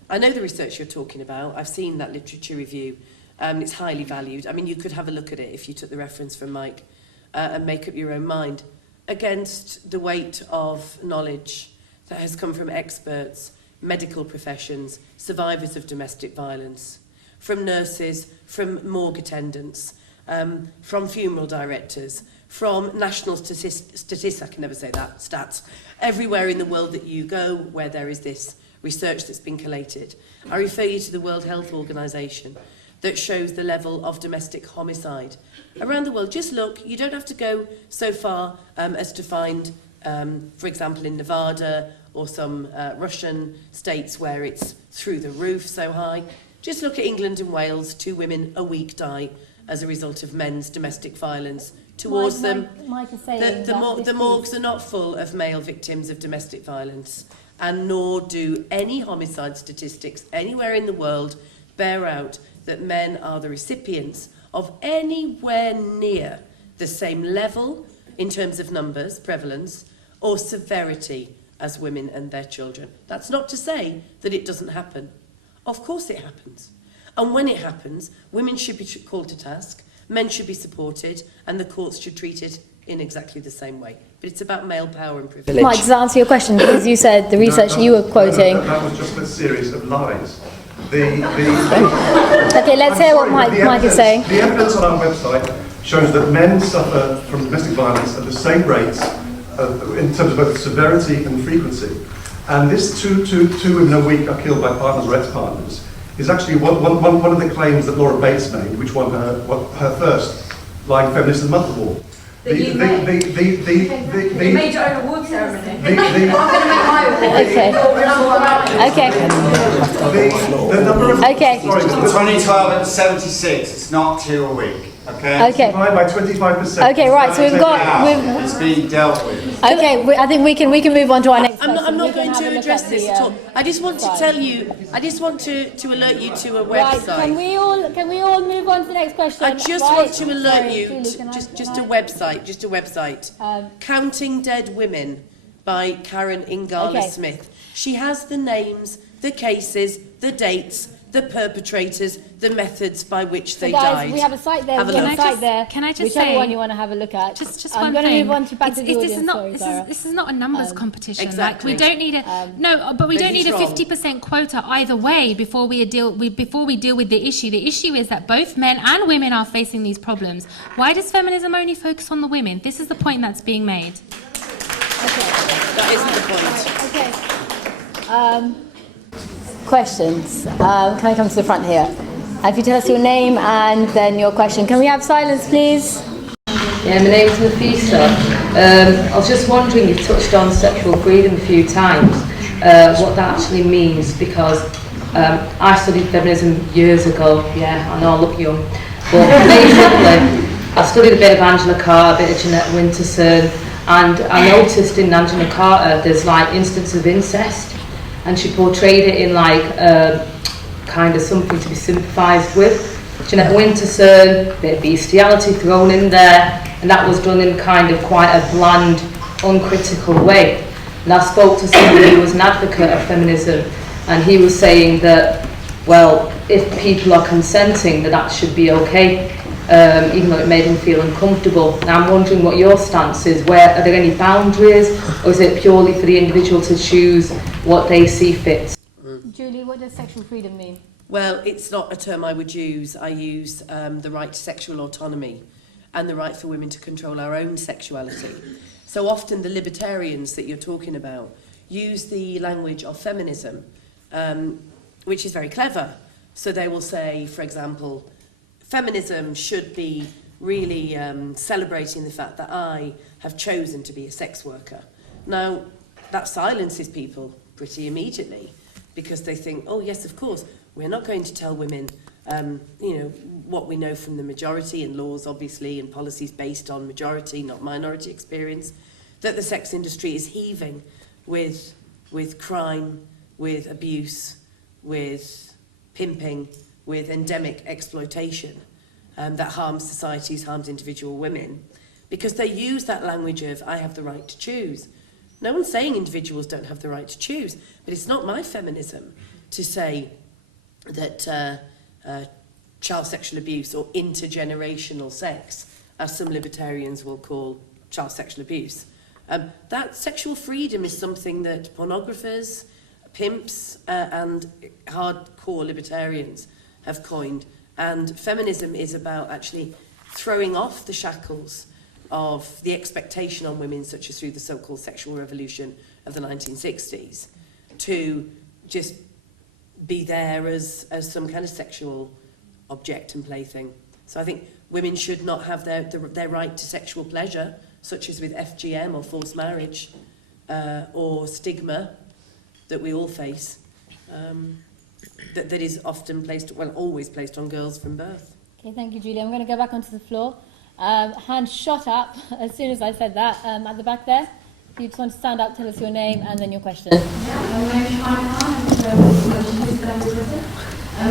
I know the research you're talking about. I've seen that literature review. It's highly valued. I mean, you could have a look at it if you took the reference from Mike and make up your own mind against the weight of knowledge that has come from experts, medical professions, survivors of domestic violence, from nurses, from morgue attendants, from funeral directors, from national statistics, I can never say that, stats, everywhere in the world that you go where there is this research that's been collated. I refer you to the World Health Organization that shows the level of domestic homicide around the world. Just look, you don't have to go so far as to find, for example, in Nevada or some Russian states where it's through the roof so high. Just look at England and Wales, 2 women a week die as a result of men's domestic violence towards them. Mike is saying the morgues are not full of male victims of domestic violence, and nor do any homicide statistics anywhere in the world bear out that men are the recipients of anywhere near the same level in terms of numbers, prevalence, or severity as women and their children. That's not to say that it doesn't happen. Of course it happens. And when it happens, women should be called to task, men should be supported, and the courts should treat it in exactly the same way. But it's about male power and privilege. Mike, does that answer your question? Because you said the research you were quoting... That was just a series of lies. Okay, let's hear what Mike is saying. The evidence on our website shows that men suffer from domestic violence at the same rates in terms of both severity and frequency. And this two women a week are killed by partners or ex-partners is actually one of the claims that Laura Bates made, which won her first Lying Feminist of the Month award. You made your own award ceremony. I'm going to make my award. Okay. The number of... Okay. Sorry, 2012 at 76, it's not 2 a week, okay? Okay. By 25%. Okay, right, so we've got... It's being dealt with. Okay, I think we can move on to our next question. I'm not going to address this at all. I just want to tell you, I just want to alert you to a website. Right, can we all move on to the next question? I just want to alert you, just a website, Counting Dead Women by Karen Ingala-Smith. She has the names, the cases, the dates, the perpetrators, the methods by which they died. We have a site there. Can I just whichever say, one you want to have a look at. Just I'm one going to thing. move on to back to the audience. This is not a numbers competition. Exactly. Like, we don't need a we don't need a 50% quota either way before we deal with the issue. The issue is that both men and women are facing these problems. Why does feminism only focus on the women? This is the point that's being made. Okay. That isn't the point. Okay. Questions. Can I come to the front here? If you tell us your name and then your question. Can we have silence, please? Yeah, my name's Nafisa. I was just wondering, you've touched on sexual freedom a few times, what that actually means, because I studied feminism years ago. Yeah, I know I look young. But basically, I studied a bit of Angela Carter, a bit of Jeanette Winterson, and I noticed in Angela Carter there's like instances of incest, and she portrayed it in like kind of something to be sympathised with. Jeanette Winterson, a bit of bestiality thrown in there, and that was done in kind of quite a bland, uncritical way. And I spoke to somebody who was an advocate of feminism, and he was saying that, well, if people are consenting, that should be okay, even though it made them feel uncomfortable. Now I'm wondering what your stance is. Are there any boundaries, or is it purely for the individual to choose what they see fit? Julie, what does sexual freedom mean? Well, it's not a term I would use. I use the right to sexual autonomy and the right for women to control our own sexuality. So often the libertarians that you're talking about use the language of feminism, which is very clever. So they will say, for example, feminism should be really celebrating the fact that I have chosen to be a sex worker. Now, that silences people pretty immediately, because they think, oh yes, of course, we're not going to tell women, what we know from the majority and laws, obviously, and policies based on majority, not minority experience, that the sex industry is heaving with crime, with abuse, with pimping, with endemic exploitation that harms societies, harms individual women, because they use that language of, I have the right to choose. No one's saying individuals don't have the right to choose, but it's not my feminism to say that child sexual abuse or intergenerational sex, as some libertarians will call child sexual abuse, that sexual freedom is something that pornographers, pimps, and hardcore libertarians have coined. And feminism is about actually throwing off the shackles of the expectation on women, such as through the so-called sexual revolution of the 1960s, to just be there as some kind of sexual object and plaything. So I think women should not have their right to sexual pleasure, such as with FGM or forced marriage, or stigma that we all face, that is often placed, well, always placed on girls from birth. Okay, thank you, Julie. I'm going to go back onto the floor. Hand shot up as soon as I said that. At the back there, if you just want to stand up, tell us your name and then your question. Yeah, my name is Shana.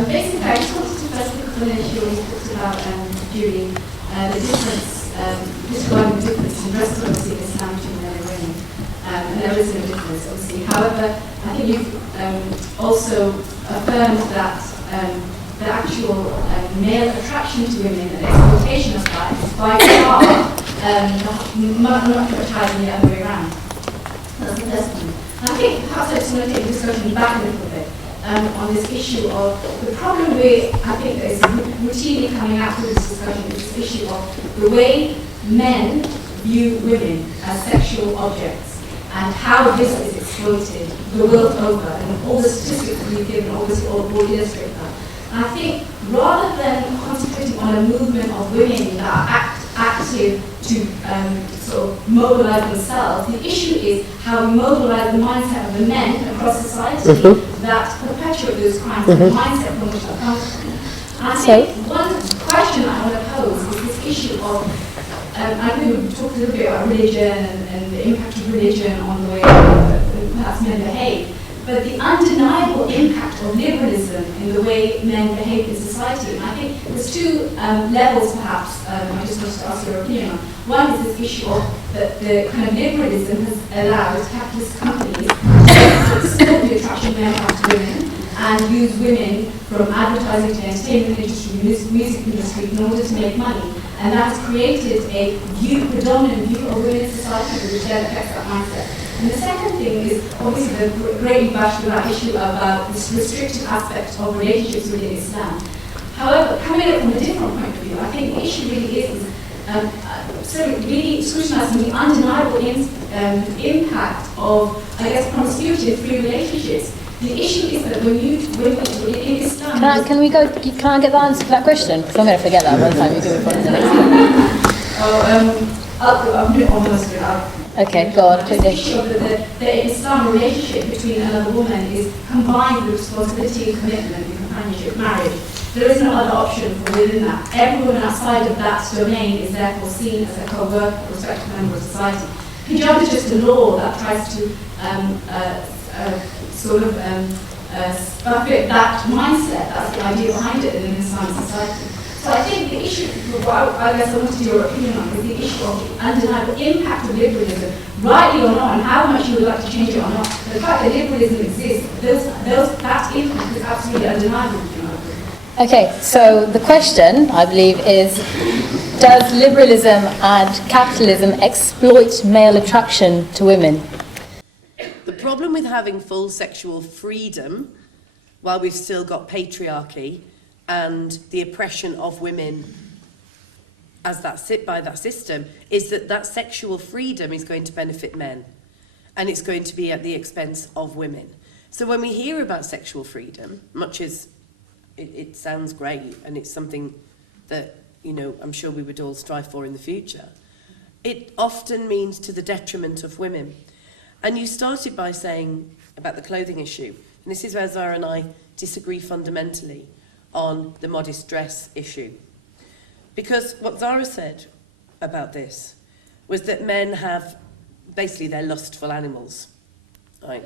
Basically, I just wanted to first look at the issue we talked about, Julie, the difference, describing the difference in dress codes in Islam between men and women. And there is no difference, obviously. However, I think you've also affirmed that the actual male attraction to women and exploitation of that is by far much higher than the other way around. That's the first point. And I think perhaps I just want to take the discussion back a little bit on this issue of the problem I think that is routinely coming out of this discussion is this issue of the way men view women as sexual objects and how this is exploited the world over, and all the statistics that we've given obviously all illustrate that. And I think rather than concentrating on a movement of women that are active to sort of mobilize themselves, the issue is how we mobilize the mindset of the men across society that perpetuate those crimes, and the mindset from which that comes from. And I think one question I want to pose is this issue of, I think we've talked a little bit about religion and the impact of religion on the way perhaps men behave, but the undeniable impact of liberalism in the way men behave in society. And I think there's two levels perhaps, I just wanted to ask your opinion on. One is this issue of the kind of liberalism has allowed capitalist companies to distort the attraction men have to women and use women from advertising to entertainment industry, music industry in order to make money. And that has created a predominant view of women in society, which then affects that mindset. And the second thing is obviously the great bash to that issue about this restrictive aspect of relationships within Islam. However, coming at it from a different point of view, I think the issue really is sort of really scrutinizing the undeniable impact of, I guess, promiscuity and free relationships. The issue is that when in Islam... Can I get the answer to that question? Because I'm going to forget that by the time you do it for the next one. I'll do it almost without... Okay, go on, quickly. The issue of the Islam relationship between another woman is combined with responsibility and commitment and companionship, marriage. There is no other option for within that. Every woman outside of that domain is therefore seen as a co-worker, respected member of society. Hijab is just a law that tries to fit that mindset. That's the idea behind it in an Islamic society. So I think the issue, I guess I wanted your opinion on, is the issue of the undeniable impact of liberalism, rightly or not, and how much you would like to change it or not. The fact that liberalism exists, that impact is absolutely undeniable. Okay, so the question, I believe, is does liberalism and capitalism exploit male attraction to women? The problem with having full sexual freedom, while we've still got patriarchy and the oppression of women as by that system, is that sexual freedom is going to benefit men, and it's going to be at the expense of women. So when we hear about sexual freedom, much as it sounds great and it's something that, you know, I'm sure we would all strive for in the future, it often means to the detriment of women. And you started by saying about the clothing issue, and this is where Zara and I disagree fundamentally on the modest dress issue. Because what Zara said about this was that men have, basically they're lustful animals. Right.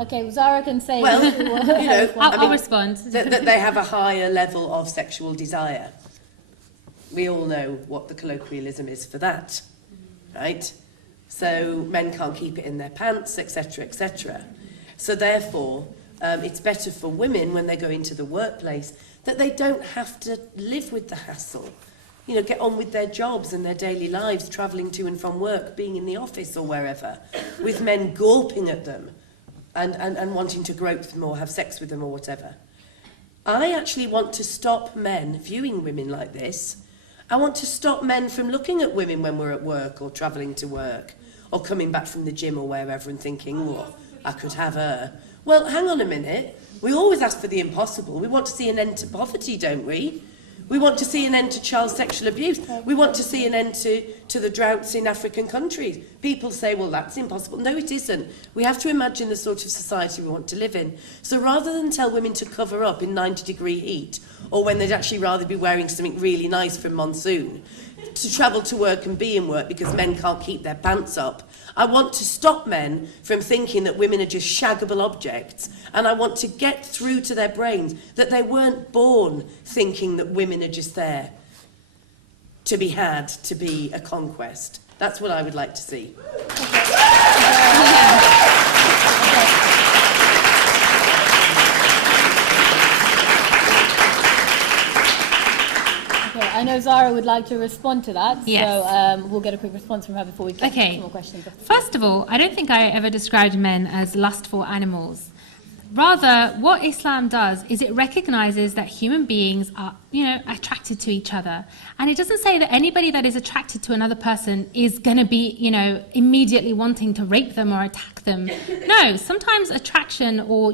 Okay, well, Zara can say. Well, I'll respond. That they have a higher level of sexual desire. We all know what the colloquialism is for that, right? So men can't keep it in their pants, etc., etc. So therefore, it's better for women when they go into the workplace that they don't have to live with the hassle. You know, get on with their jobs and their daily lives, travelling to and from work, being in the office or wherever, with men gawping at them and wanting to grope them or have sex with them or whatever. I actually want to stop men viewing women like this. I want to stop men from looking at women when we're at work or travelling to work or coming back from the gym or wherever and thinking, oh, I could have her. Well, hang on a minute. We always ask for the impossible. We want to see an end to poverty, don't we? We want to see an end to child sexual abuse. We want to see an end to the droughts in African countries. People say, well, that's impossible. No, it isn't. We have to imagine the sort of society we want to live in. So rather than tell women to cover up in 90-degree heat, or when they'd actually rather be wearing something really nice from monsoon, to travel to work and be in work because men can't keep their pants up, I want to stop men from thinking that women are just shaggable objects, and I want to get through to their brains that they weren't born thinking that women are just there to be had, to be a conquest. That's what I would like to see. I know Zara would like to respond to that, Yes. so we'll get a quick response from her before we get Okay. some more questions. First of all, I don't think I ever described men as lustful animals. Rather, what Islam does is it recognizes that human beings are, attracted to each other. And it doesn't say that anybody that is attracted to another person is going to be, immediately wanting to rape them or attack them. No, sometimes attraction or,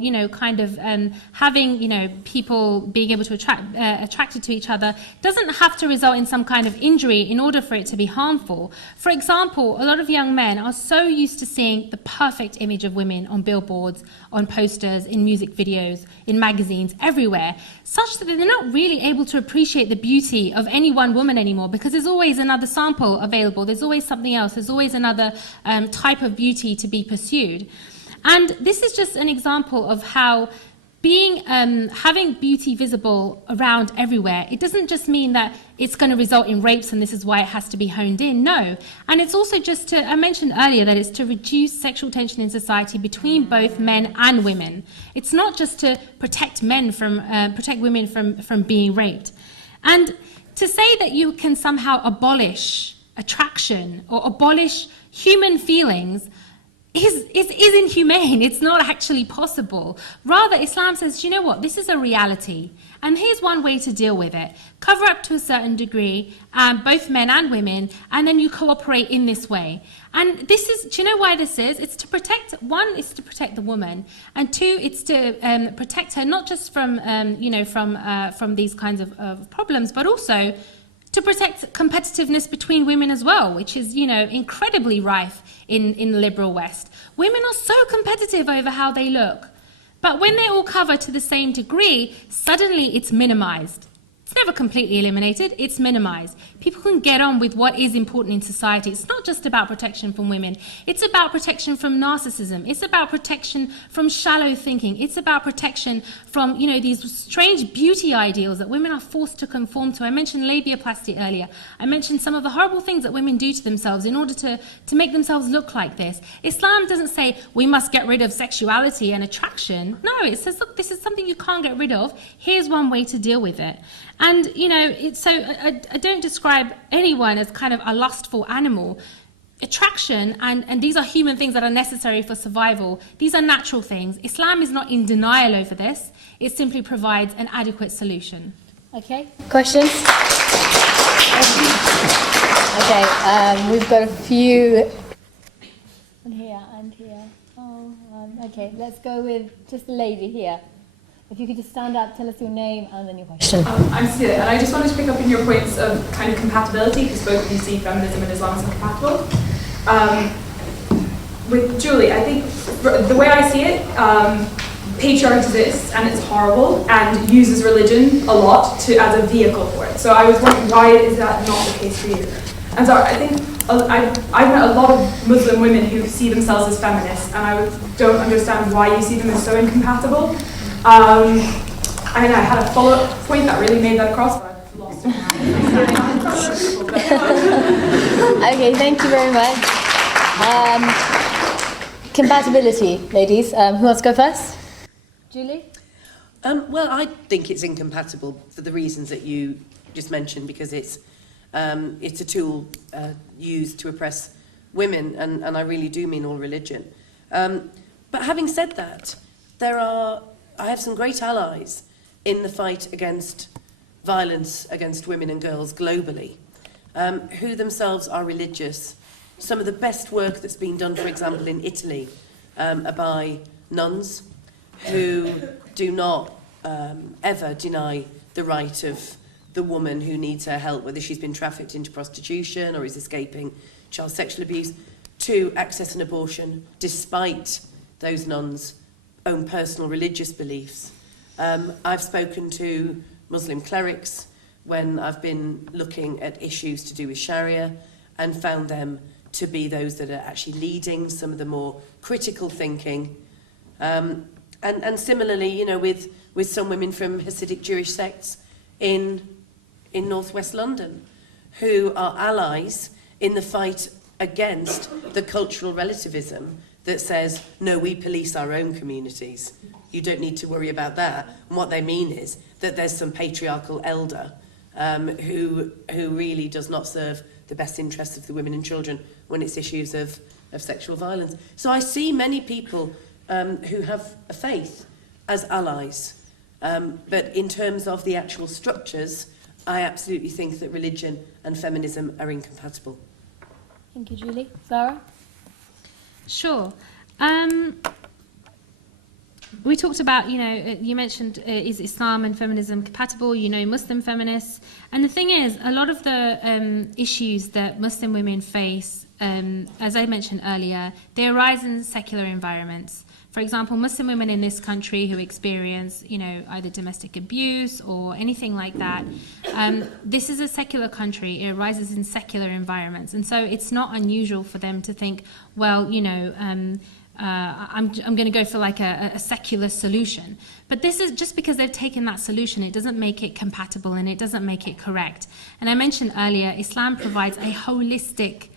having, people being able to attracted to each other doesn't have to result in some kind of injury in order for it to be harmful. For example, a lot of young men are so used to seeing the perfect image of women on billboards, on posters, in music videos, in magazines, everywhere, such that they're not really able to appreciate the beauty of any one woman anymore, because there's always another sample available, there's always something else, there's always another type of beauty to be pursued. And this is just an example of how having beauty visible around everywhere, it doesn't just mean that it's going to result in rapes and this is why it has to be honed in. No. And it's also just to, I mentioned earlier that it's to reduce sexual tension in society between both men and women. It's not just to protect women from being raped. And to say that you can somehow abolish attraction or abolish human feelings is inhumane. It's not actually possible. Rather, Islam says, you know what, this is a reality, and here's one way to deal with it. Cover up to a certain degree, both men and women, and then you cooperate in this way. And this is, do you know why this is? It's to protect, one, it's to protect the woman, and two, it's to protect her not just from, from these kinds of problems, but also to protect competitiveness between women as well, which is, incredibly rife in the liberal West. Women are so competitive over how they look. But when they all cover to the same degree, suddenly it's minimized. It's never completely eliminated, it's minimized. People can get on with what is important in society. It's not just about protection from women. It's about protection from narcissism. It's about protection from shallow thinking. It's about protection from, these strange beauty ideals that women are forced to conform to. I mentioned labiaplasty earlier. I mentioned some of the horrible things that women do to themselves in order to make themselves look like this. Islam doesn't say we must get rid of sexuality and attraction. No, it says, look, this is something you can't get rid of. Here's one way to deal with it. And, I don't describe anyone as kind of a lustful animal. Attraction, and these are human things that are necessary for survival. These are natural things. Islam is not in denial over this. It simply provides an adequate solution. Okay, questions? Okay, we've got a few here and here. Okay, let's go with just the lady here. If you could just stand up, tell us your name and then your question. I'm Celia, and I just wanted to pick up on your points of kind of compatibility, because both of you see feminism and Islam as incompatible. With Julie, I think the way I see it, patriarchy exists and it's horrible and uses religion a lot as a vehicle for it. So I was wondering, why is that not the case for you? And so I think I've met a lot of Muslim women who see themselves as feminists, and I don't understand why you see them as so incompatible. And I had a follow-up point that really made that across, but I've lost it. Okay, thank you very much. Compatibility, ladies. Who wants to go first? Julie? Well, I think it's incompatible for the reasons that you just mentioned, because it's a tool used to oppress women, and I really do mean all religion. But having said that, I have some great allies in the fight against violence against women and girls globally, who themselves are religious. Some of the best work that's been done, for example, in Italy, are by nuns who do not ever deny the right of the woman who needs her help, whether she's been trafficked into prostitution or is escaping child sexual abuse, to access an abortion despite those nuns' own personal religious beliefs. I've spoken to Muslim clerics when I've been looking at issues to do with Sharia, and found them to be those that are actually leading some of the more critical thinking. And similarly, you know, with some women from Hasidic Jewish sects in northwest London, who are allies in the fight against the cultural relativism that says, no, we police our own communities. You don't need to worry about that. And what they mean is that there's some patriarchal elder who really does not serve the best interests of the women and children when it's issues of sexual violence. So I see many people who have a faith as allies. But in terms of the actual structures, I absolutely think that religion and feminism are incompatible. Thank you, Julie. Zara? Sure. We talked about, you know, you mentioned is Islam and feminism compatible, you know, Muslim feminists. And the thing is, a lot of the issues that Muslim women face, as I mentioned earlier, they arise in secular environments. For example, Muslim women in this country who experience, you know, either domestic abuse or anything like that, this is a secular country. It arises in secular environments. And so it's not unusual for them to think, well, you know, I'm going to go for like a secular solution. But this is just because they've taken that solution, it doesn't make it compatible and it doesn't make it correct. And I mentioned earlier, Islam provides a holistic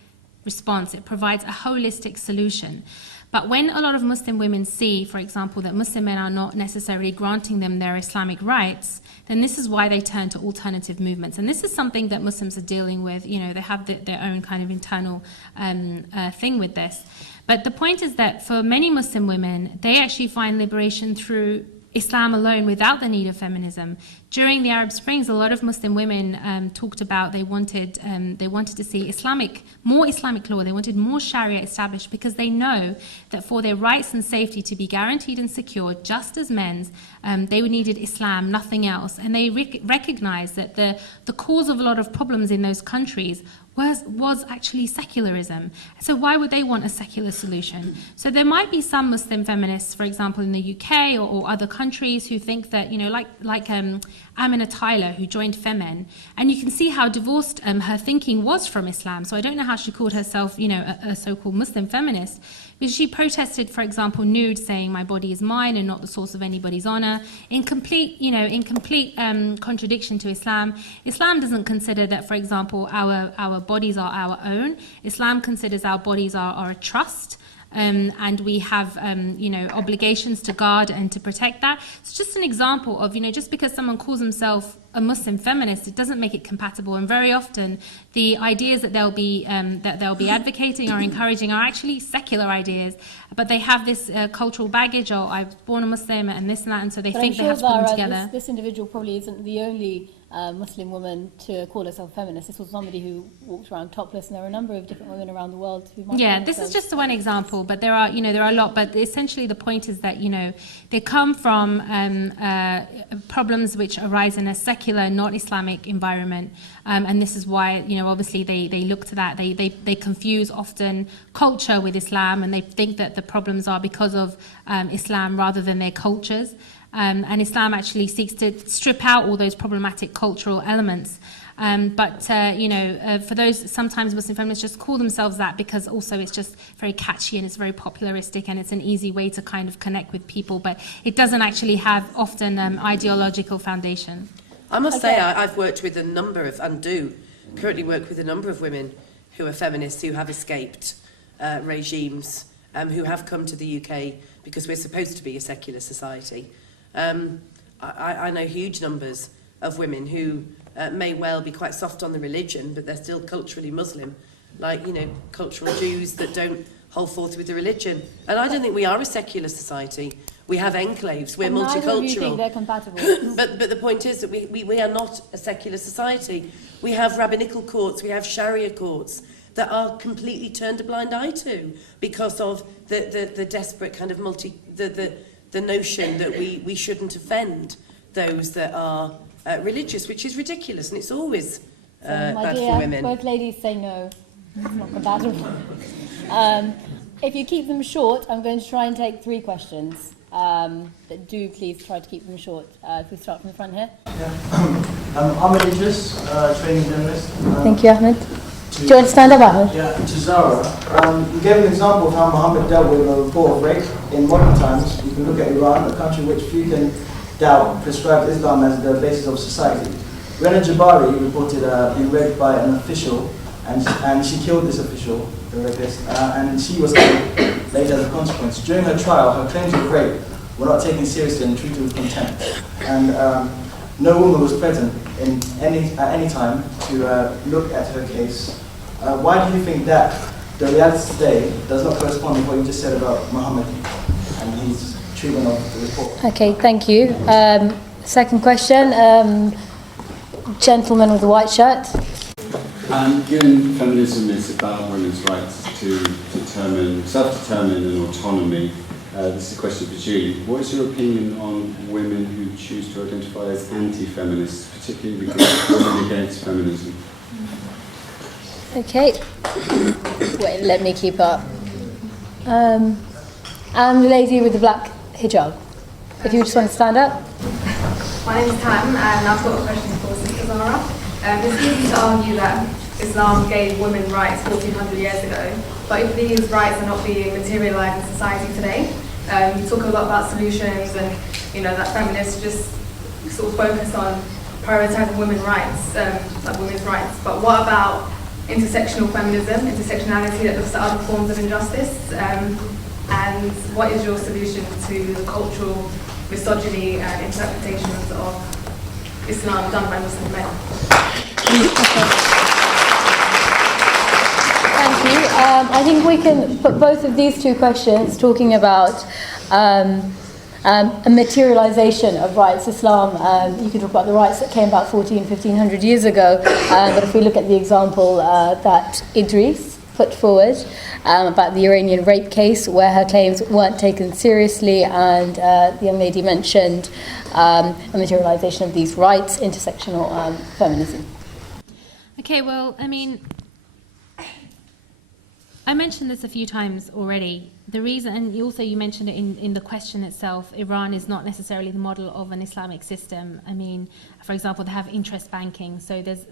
response. It provides a holistic solution. But when a lot of Muslim women see, for example, that Muslim men are not necessarily granting them their Islamic rights, then this is why they turn to alternative movements. And this is something that Muslims are dealing with. You know, they have their own kind of internal thing with this. But the point is that for many Muslim women, they actually find liberation through Islam alone without the need of feminism. During the Arab Springs, a lot of Muslim women talked about they wanted to see more Islamic law. They wanted more Sharia established because they know that for their rights and safety to be guaranteed and secured, just as men's, they needed Islam, nothing else. And they recognized that the cause of a lot of problems in those countries was actually secularism. So why would they want a secular solution? So there might be some Muslim feminists, for example, in the UK or other countries who think that, you know, like Amina Tyler, who joined Femen, and you can see how divorced her thinking was from Islam. So I don't know how she called herself, you know, a so-called Muslim feminist. Because she protested, for example, nude, saying my body is mine and not the source of anybody's honor, in complete contradiction to Islam. Islam doesn't consider that, for example, our bodies are our own. Islam considers our bodies are a trust. And we have, obligations to guard and to protect that. It's just an example of, just because someone calls himself a Muslim feminist, it doesn't make it compatible. And very often, the ideas that they'll be advocating or encouraging are actually secular ideas, but they have this cultural baggage. Or I was born a Muslim and this and that, and so they think they have to put them together. This individual probably isn't the only Muslim woman to call herself feminist. This was somebody who walked around topless, and there are a number of different women around the world who might. Yeah, this is just one example, but there are a lot. But essentially, the point is that they come from problems which arise in a secular, not Islamic environment, and this is why obviously they look to that. They confuse often culture with Islam, and they think that the problems are because of Islam rather than their cultures. And Islam actually seeks to strip out all those problematic cultural elements. For those, sometimes Muslim feminists just call themselves that because also it's just very catchy and it's very popularistic and it's an easy way to kind of connect with people, but it doesn't actually have often ideological foundation. I must say I've worked with a number of, and do currently work with a number of women who are feminists who have escaped regimes, who have come to the UK because we're supposed to be a secular society. I know huge numbers of women who may well be quite soft on the religion, but they're still culturally Muslim, like, cultural Jews that don't hold forth with the religion. And I don't think we are a secular society. We have enclaves, we're multicultural. Neither of you think they're compatible. but the point is that we are not a secular society. We have rabbinical courts, we have Sharia courts that are completely turned a blind eye to because of the desperate kind of the notion that we shouldn't offend those that are religious, which is ridiculous, and it's always bad for women. Both ladies say no, it's not compatible. If you keep them short, I'm going to try and take 3 questions. But do please try to keep them short. If we start from the front here. Yeah. I'm an Idris, training journalist. Thank you, Ahmed. Do you want to stand up, Ahmed? Yeah, to Zara. You gave an example of how Muhammad dealt with a report of rape. In modern times, you can look at Iran, a country which few can doubt prescribed Islam as the basis of society. Rena Jabari reported being raped by an official, and she killed this official, the rapist, and she was killed later as a consequence. During her trial, her claims of rape were not taken seriously and treated with contempt. And no woman was present at any time to look at her case. Why do you think that the reality today does not correspond with what you just said about Muhammad and his treatment of the report? Okay, thank you. Second question, gentleman with the white shirt. Given feminism is about women's rights to self-determine and autonomy, this is a question for Julie. What is your opinion on women who choose to identify as anti-feminists, particularly because they're women against feminism? Okay. Wait, let me keep up. And the lady with the black hijab. If you just want to stand up. My name is Tam, and I've got a question for Sister Zara. It's easy to argue that Islam gave women rights 1400 years ago, but if these rights are not being materialised in society today, you talk a lot about solutions and that feminists just sort of focus on prioritising women's rights, like women's rights. But what about intersectional feminism, intersectionality that looks at other forms of injustice? And what is your solution to the cultural misogyny and interpretations of Islam done by Muslim men? Thank you. I think we can put both of these 2 questions talking about a materialization of rights. Islam, you can talk about the rights that came about 1500 years ago, but if we look at the example that Idris put forward about the Iranian rape case, where her claims weren't taken seriously, and the young lady mentioned a materialization of these rights, intersectional feminism. Okay, well, I mean, I mentioned this a few times already. The reason, and you mentioned it in the question itself, Iran is not necessarily the model of an Islamic system. I mean, for example, they have interest banking, so there's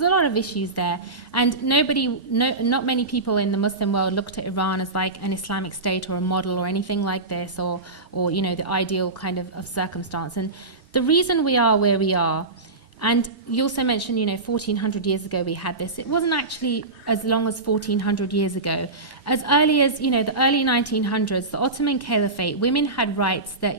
a lot of issues there. And not many people in the Muslim world looked at Iran as like an Islamic state or a model or anything like this, or the ideal kind of circumstance. And the reason we are where we are, and you also mentioned, 1400 years ago we had this. It wasn't actually as long as 1400 years ago. As early as, the early 1900s, the Ottoman Caliphate, women had rights that,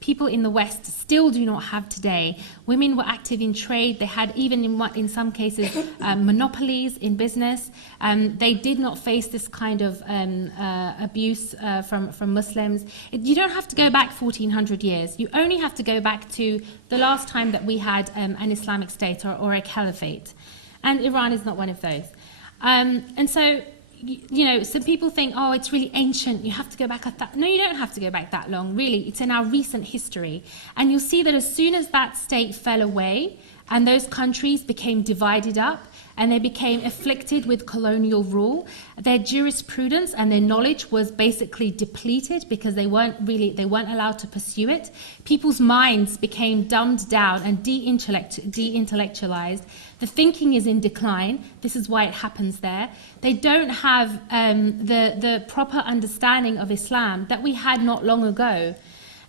people in the West still do not have today. Women were active in trade. They had, even in some cases, monopolies in business. They did not face this kind of abuse from Muslims. You don't have to go back 1400 years. You only have to go back to the last time that we had an Islamic state or a caliphate. And Iran is not one of those. And so, some people think, oh, it's really ancient, you have to go back at that. No, you don't have to go back that long, really. It's in our recent history. And you'll see that as soon as that state fell away and those countries became divided up, and they became afflicted with colonial rule. Their jurisprudence and their knowledge was basically depleted because they weren't allowed to pursue it. People's minds became dumbed down and de-intellectualized. The thinking is in decline. This is why it happens there. They don't have the proper understanding of Islam that we had not long ago.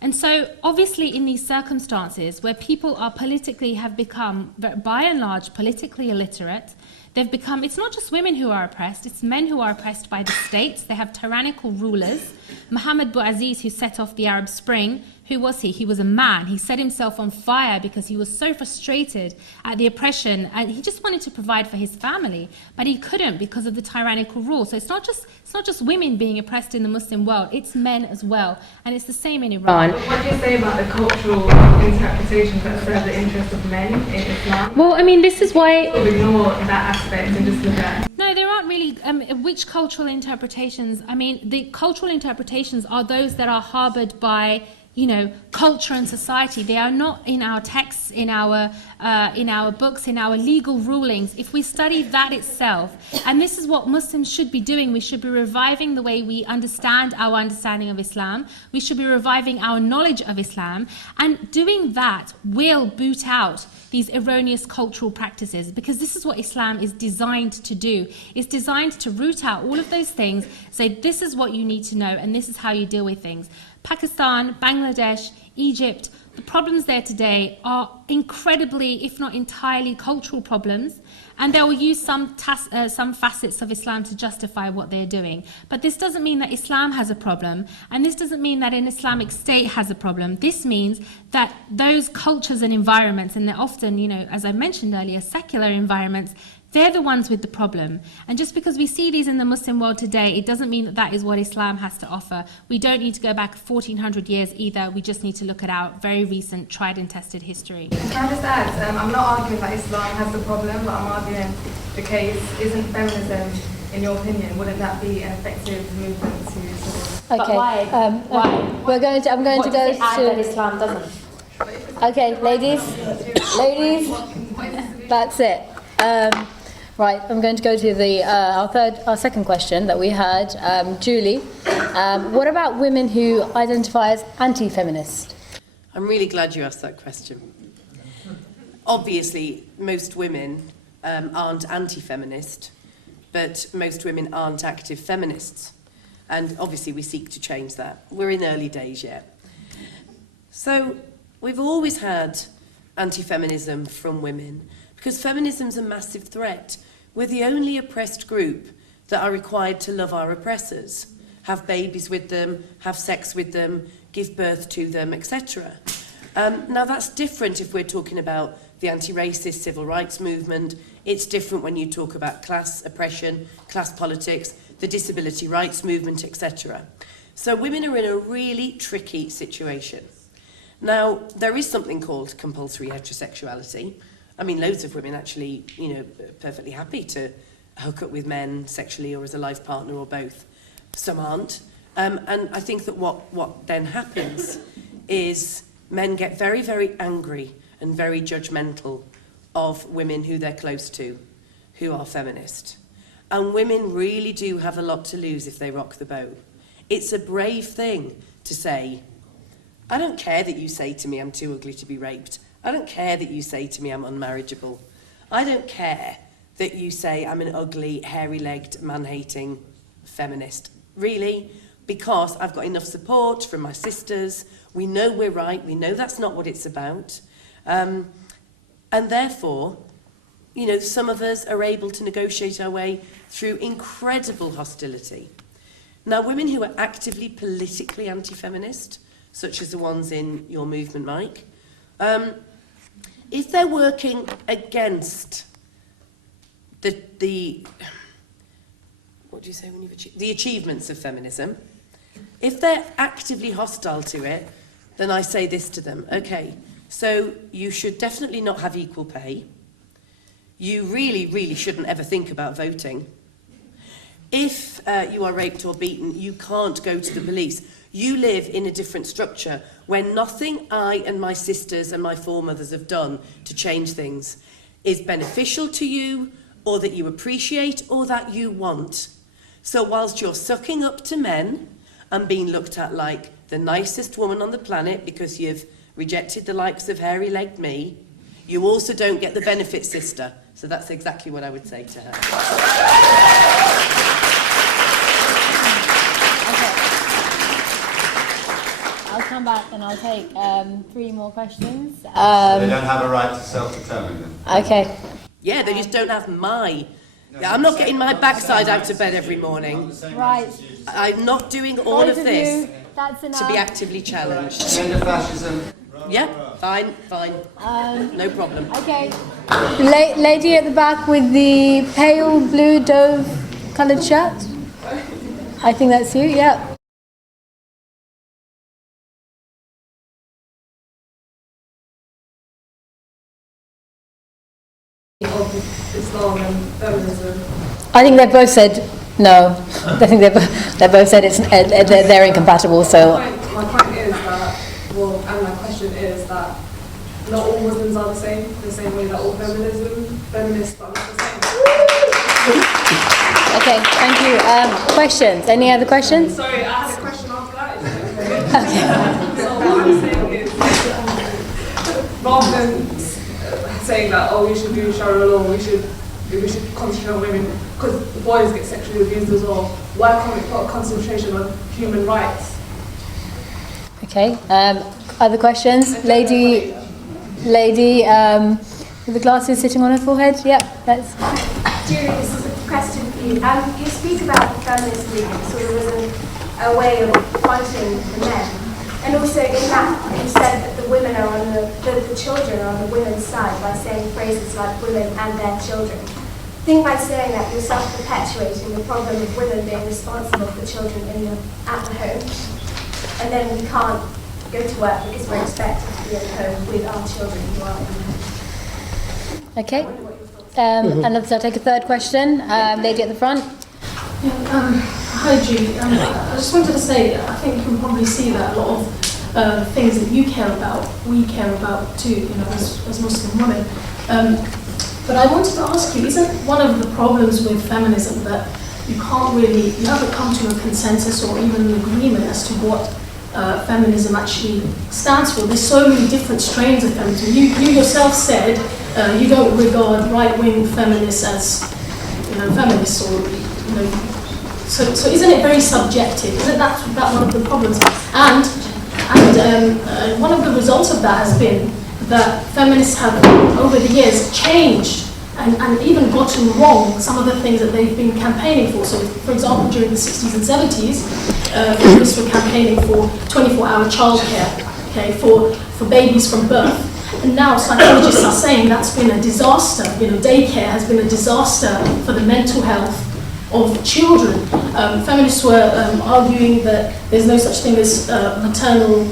And so, obviously, in these circumstances where people have become, by and large, politically illiterate, it's not just women who are oppressed, it's men who are oppressed by the states. They have tyrannical rulers. Mohammed Bouaziz, who set off the Arab Spring, who was he? He was a man. He set himself on fire because he was so frustrated at the oppression, and he just wanted to provide for his family, but he couldn't because of the tyrannical rule. So it's not just women being oppressed in the Muslim world, it's men as well, and it's the same in Iran. But what do you say about the cultural interpretations that serve the interests of men in Islam? Well, I mean, this is why... Ignore that aspect and just look at... No, there aren't really... which cultural interpretations? I mean, the cultural interpretations are those that are harboured by, culture and society. They are not in our texts, in our books, in our legal rulings. If we study that itself, and this is what Muslims should be doing, we should be reviving the way we understand our understanding of Islam. We should be reviving our knowledge of Islam, and doing that will boot out these erroneous cultural practices, because this is what Islam is designed to do. It's designed to root out all of those things, say this is what you need to know and this is how you deal with things. Pakistan, Bangladesh, Egypt, the problems there today are incredibly, if not entirely, cultural problems, and they will use some facets of Islam to justify what they're doing. But this doesn't mean that Islam has a problem, and this doesn't mean that an Islamic state has a problem. This means that those cultures and environments, and they're often, as I mentioned earlier, secular environments, they're the ones with the problem. And just because we see these in the Muslim world today, it doesn't mean that that is what Islam has to offer. We don't need to go back 1400 years either. We just need to look at our very recent, tried and tested history. Can I just add, I'm not arguing that Islam has the problem, but I'm arguing the case isn't feminism, in your opinion, wouldn't that be an effective movement to sort of... Okay, why? I'm going to go to... that Islam doesn't. Okay, ladies, that's it. Right, I'm going to go to our second question that we had. Julie, what about women who identify as anti-feminist? I'm really glad you asked that question. Obviously, most women aren't anti-feminist, but most women aren't active feminists. And obviously we seek to change that. We're in early days yet. So we've always had anti-feminism from women, because feminism's a massive threat. We're the only oppressed group that are required to love our oppressors, have babies with them, have sex with them, give birth to them, etc. Now that's different if we're talking about the anti-racist civil rights movement. It's different when you talk about class oppression, class politics, the disability rights movement, etc. So women are in a really tricky situation. Now, there is something called compulsory heterosexuality. I mean, loads of women actually, perfectly happy to hook up with men sexually or as a life partner or both. Some aren't. And I think that what then happens is men get very, very angry and very judgmental of women who they're close to, who are feminist. And women really do have a lot to lose if they rock the boat. It's a brave thing to say, I don't care that you say to me I'm too ugly to be raped. I don't care that you say to me I'm unmarriageable. I don't care that you say I'm an ugly, hairy-legged, man-hating feminist. Really? Because I've got enough support from my sisters. We know we're right. We know that's not what it's about. And therefore, some of us are able to negotiate our way through incredible hostility. Now, women who are actively politically anti-feminist, such as the ones in your movement, Mike, if they're working against the what do you say when you've achieved the achievements of feminism, if they're actively hostile to it, then I say this to them: okay, so you should definitely not have equal pay. You really, really shouldn't ever think about voting. If you are raped or beaten, you can't go to the police. You live in a different structure where nothing I and my sisters and my foremothers have done to change things is beneficial to you or that you appreciate, or that you want. So whilst you're sucking up to men and being looked at like the nicest woman on the planet because you've rejected the likes of hairy-legged me, you also don't get the benefit, sister. So that's exactly what I would say to her. I'll come back and I'll take 3 more questions. They don't have a right to self-determine then? Okay. Yeah, they just don't have my... I'm not getting my backside out of bed every morning. Right. I'm not doing all of this that's to enough. be actively challenged. Gender fascism. Yeah, fine. No problem. Okay. Lady at the back with the pale blue dove coloured shirt. I think that's you, yeah. Of Islam and feminism. I think they both said no. I think they both said they're incompatible. So My point is that, and my question is that not all Muslims are the same way that all feminists are not the same. okay, thank you. Questions? Any other questions? Sorry, I had a question after that. So what I'm saying is, rather than saying that, oh, we should do Sharia law, we should concentrate on women, because boys get sexually abused as well. Why can't we put a concentration on human rights? Okay. Other questions? Lady with the glasses sitting on her forehead. Yep, that's. Julie, this is a question for you. You speak about the feminist movement sort of as a way of fighting the men. And also in that, you said that the women are on the children are on the women's side by saying phrases like women and their children. I think by saying that you're self-perpetuating the problem of women being responsible for children at the home. And then we can't go to work because we're expected to be at home with our children who are in the home. Okay. And let's take a third question. Lady at the front. Hi Julie, I just wanted to say, I think you can probably see that a lot of things that you care about, we care about too, as Muslim women. But I wanted to ask you, isn't one of the problems with feminism that you haven't come to a consensus or even an agreement as to what feminism actually stands for? There's so many different strains of feminism. You yourself said you don't regard right-wing feminists as feminists or So isn't it very subjective? Isn't that one of the problems? And one of the results of that has been that feminists have, over the years, changed and even gotten wrong some of the things that they've been campaigning for. So, for example, during the 60s and 70s, feminists were campaigning for 24-hour childcare, okay, for babies from birth. And now psychologists are saying that's been a disaster. Daycare has been a disaster for the mental health of children. Feminists were arguing that there's no such thing as maternal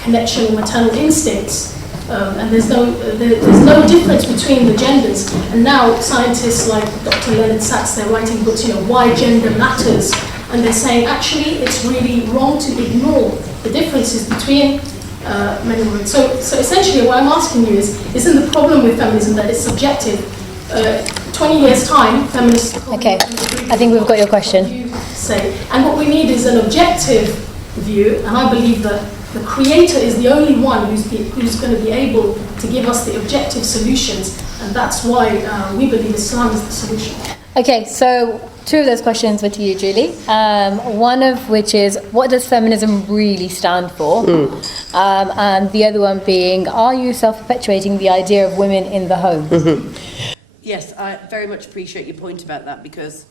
connection or maternal instincts, and there's no difference between the genders. And now scientists like Dr. Leonard Sachs, they're writing books, why gender matters, and they're saying actually it's really wrong to ignore the differences between men and women. So essentially what I'm asking you is, isn't the problem with feminism that it's subjective? 20 years time, feminists... Okay, I think we've got your question. And what we need is an objective view, and I believe that the creator is the only one who's going to be able to give us the objective solutions, and that's why we believe Islam is the solution. Okay, so 2 of those questions were to you, Julie. One of which is, what does feminism really stand for? And the other one being, are you self-perpetuating the idea of women in the home? Yes, I very much appreciate your point about that, because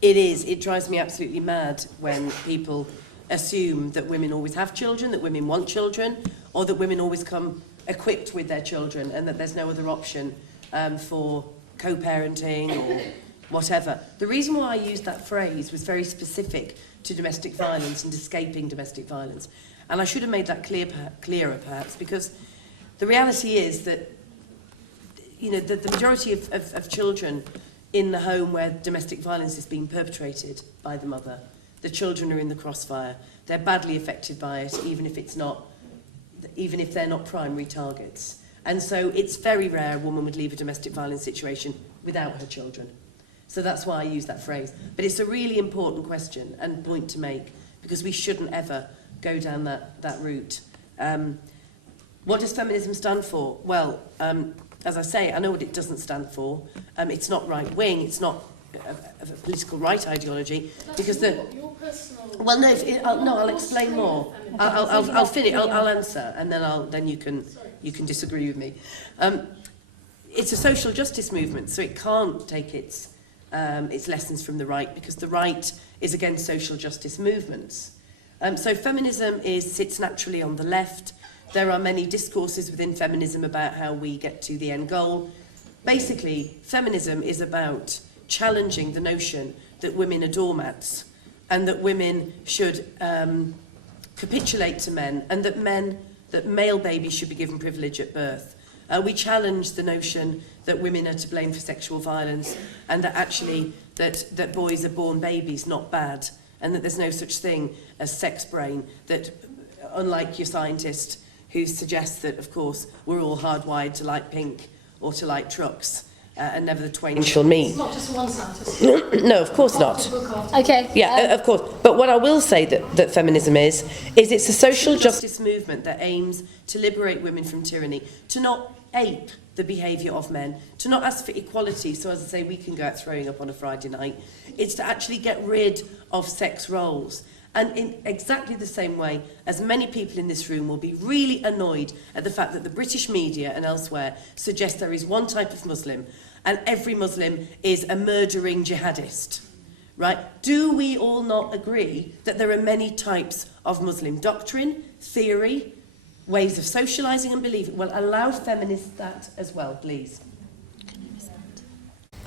it drives me absolutely mad when people assume that women always have children, that women want children, or that women always come equipped with their children, and that there's no other option for co-parenting or whatever. The reason why I used that phrase was very specific to domestic violence and escaping domestic violence. And I should have made that clearer perhaps, because the reality is that the majority of children in the home where domestic violence is being perpetrated by the mother, the children are in the crossfire. They're badly affected by it, even if they're not primary targets. And so it's very rare a woman would leave a domestic violence situation without her children. So that's why I use that phrase. But it's a really important question and point to make, because we shouldn't ever go down that route. What does feminism stand for? Well, as I say, I know what it doesn't stand for. It's not right-wing, it's not a political right ideology, because your personal... Well, no, I'll explain more. I'll finish. I'll answer, and then you can disagree with me. It's a social justice movement, so it can't take its lessons from the right, because the right is against social justice movements. So feminism sits naturally on the left. There are many discourses within feminism about how we get to the end goal. Basically, feminism is about challenging the notion that women are doormats, and that women should capitulate to men, and that male babies should be given privilege at birth. We challenge the notion that women are to blame for sexual violence, and that actually that boys are born babies, not bad, and that there's no such thing as sex brain, that unlike your scientist who suggests that, of course, we're all hardwired to like pink or to like trucks, and never the twain shall meet. It's not just one scientist. No, of course not. Okay. Yeah, of course. But what I will say that feminism is it's a social justice movement that aims to liberate women from tyranny, to not ape the behaviour of men, to not ask for equality, so as I say, we can go out throwing up on a Friday night. It's to actually get rid of sex roles. And in exactly the same way as many people in this room will be really annoyed at the fact that the British media and elsewhere suggest there is one type of Muslim and every Muslim is a murdering jihadist, right? Do we all not agree that there are many types of Muslim doctrine, theory, ways of socialising and believing? Well, allow feminists that as well, please.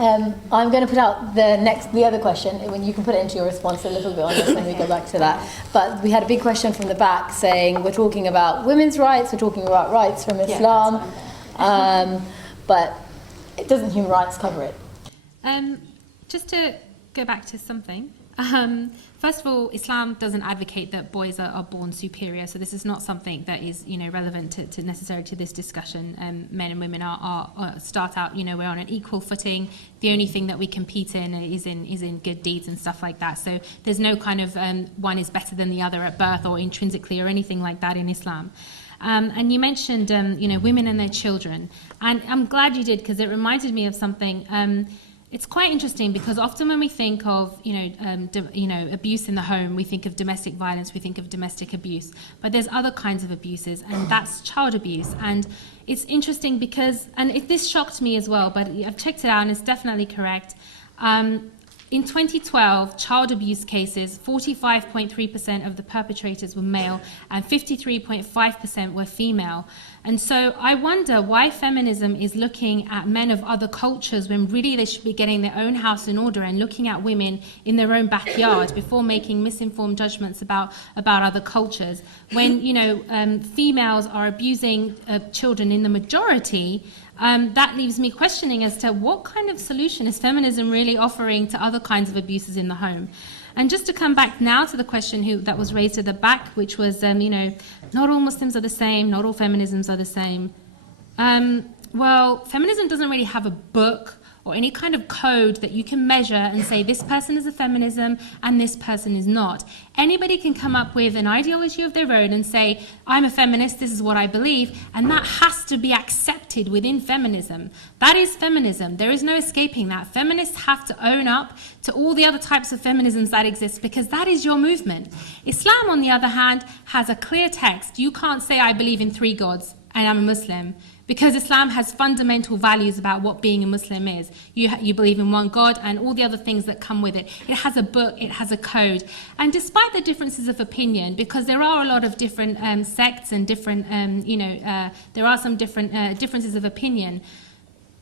I'm going to put out the other question, when you can put it into your response a little bit on this when we go back to that. But we had a big question from the back saying we're talking about women's rights, we're talking about rights from Islam, but doesn't human rights cover it? Just to go back to something. First of all, Islam doesn't advocate that boys are born superior, so this is not something that is, relevant to necessarily to this discussion. Men and women are start out, we're on an equal footing. The only thing that we compete in is in good deeds and stuff like that. So there's no kind of one is better than the other at birth or intrinsically or anything like that in Islam. And you mentioned, women and their children, and I'm glad you did, because it reminded me of something. It's quite interesting because often when we think of, abuse in the home, we think of domestic violence, we think of domestic abuse, but there's other kinds of abuses, and that's child abuse. And it's interesting because, this shocked me as well, but I've checked it out and it's definitely correct. In 2012, child abuse cases, 45.3% of the perpetrators were male and 53.5% were female. And so I wonder why feminism is looking at men of other cultures when really they should be getting their own house in order and looking at women in their own backyard before making misinformed judgments about other cultures. When, females are abusing children in the majority, that leaves me questioning as to what kind of solution is feminism really offering to other kinds of abuses in the home. And just to come back now to the question that was raised at the back, which was, not all Muslims are the same, not all feminisms are the same. Well, feminism doesn't really have a book or any kind of code that you can measure and say this person is a feminism and this person is not. Anybody can come up with an ideology of their own and say, I'm a feminist, this is what I believe, and that has to be accepted within feminism. That is feminism. There is no escaping that. Feminists have to own up to all the other types of feminisms that exist because that is your movement. Islam, on the other hand, has a clear text. You can't say, I believe in 3 gods and I'm a Muslim, because Islam has fundamental values about what being a Muslim is. You believe in one God and all the other things that come with it. It has a book, it has a code. And despite the differences of opinion, because there are a lot of different sects and different, there are some different differences of opinion,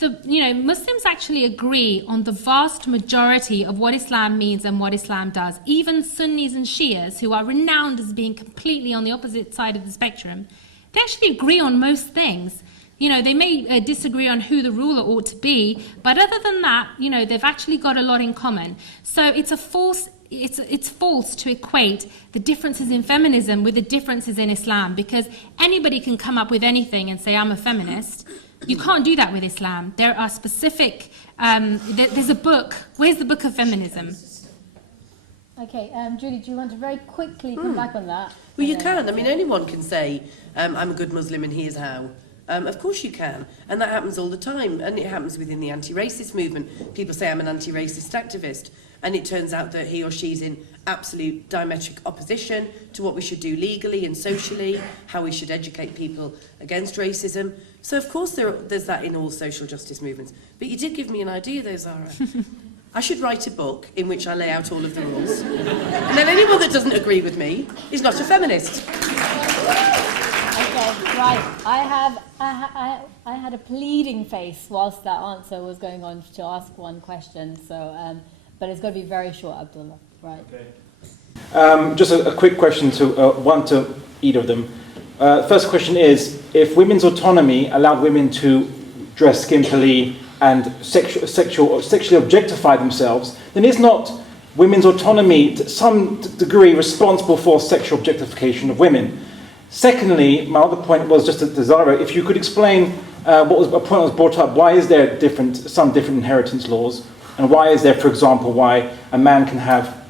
Muslims actually agree on the vast majority of what Islam means and what Islam does. Even Sunnis and Shias, who are renowned as being completely on the opposite side of the spectrum, they actually agree on most things. They may disagree on who the ruler ought to be, but other than that, they've actually got a lot in common. So it's false to equate the differences in feminism with the differences in Islam, because anybody can come up with anything and say, I'm a feminist, You can't do that with Islam. There are specific, there's a book. Where's the book of feminism? Okay, Julie, do you want to very quickly come back on that? Well, you can. I mean, anyone can say, I'm a good Muslim and here's how. Of course you can. And that happens all the time. And it happens within the anti-racist movement. People say I'm an anti-racist activist. And it turns out that he or she's in absolute diametric opposition to what we should do legally and socially, how we should educate people against racism. So, of course, there's that in all social justice movements. But you did give me an idea, though, Zara. I should write a book in which I lay out all of the rules. And then anyone that doesn't agree with me is not a feminist. Okay, right. I had a pleading face whilst that answer was going on to ask one question. So, but it's got to be very short, Abdullah. Right. Okay. Just a quick question to one to either of them. First question is: if women's autonomy allowed women to dress skimpily and sexually objectify themselves, then is not women's autonomy to some degree responsible for sexual objectification of women? Secondly, my other point was just to Zara, if you could explain what was a point that was brought up, why is there some different inheritance laws, and why is there, for example, why a man can have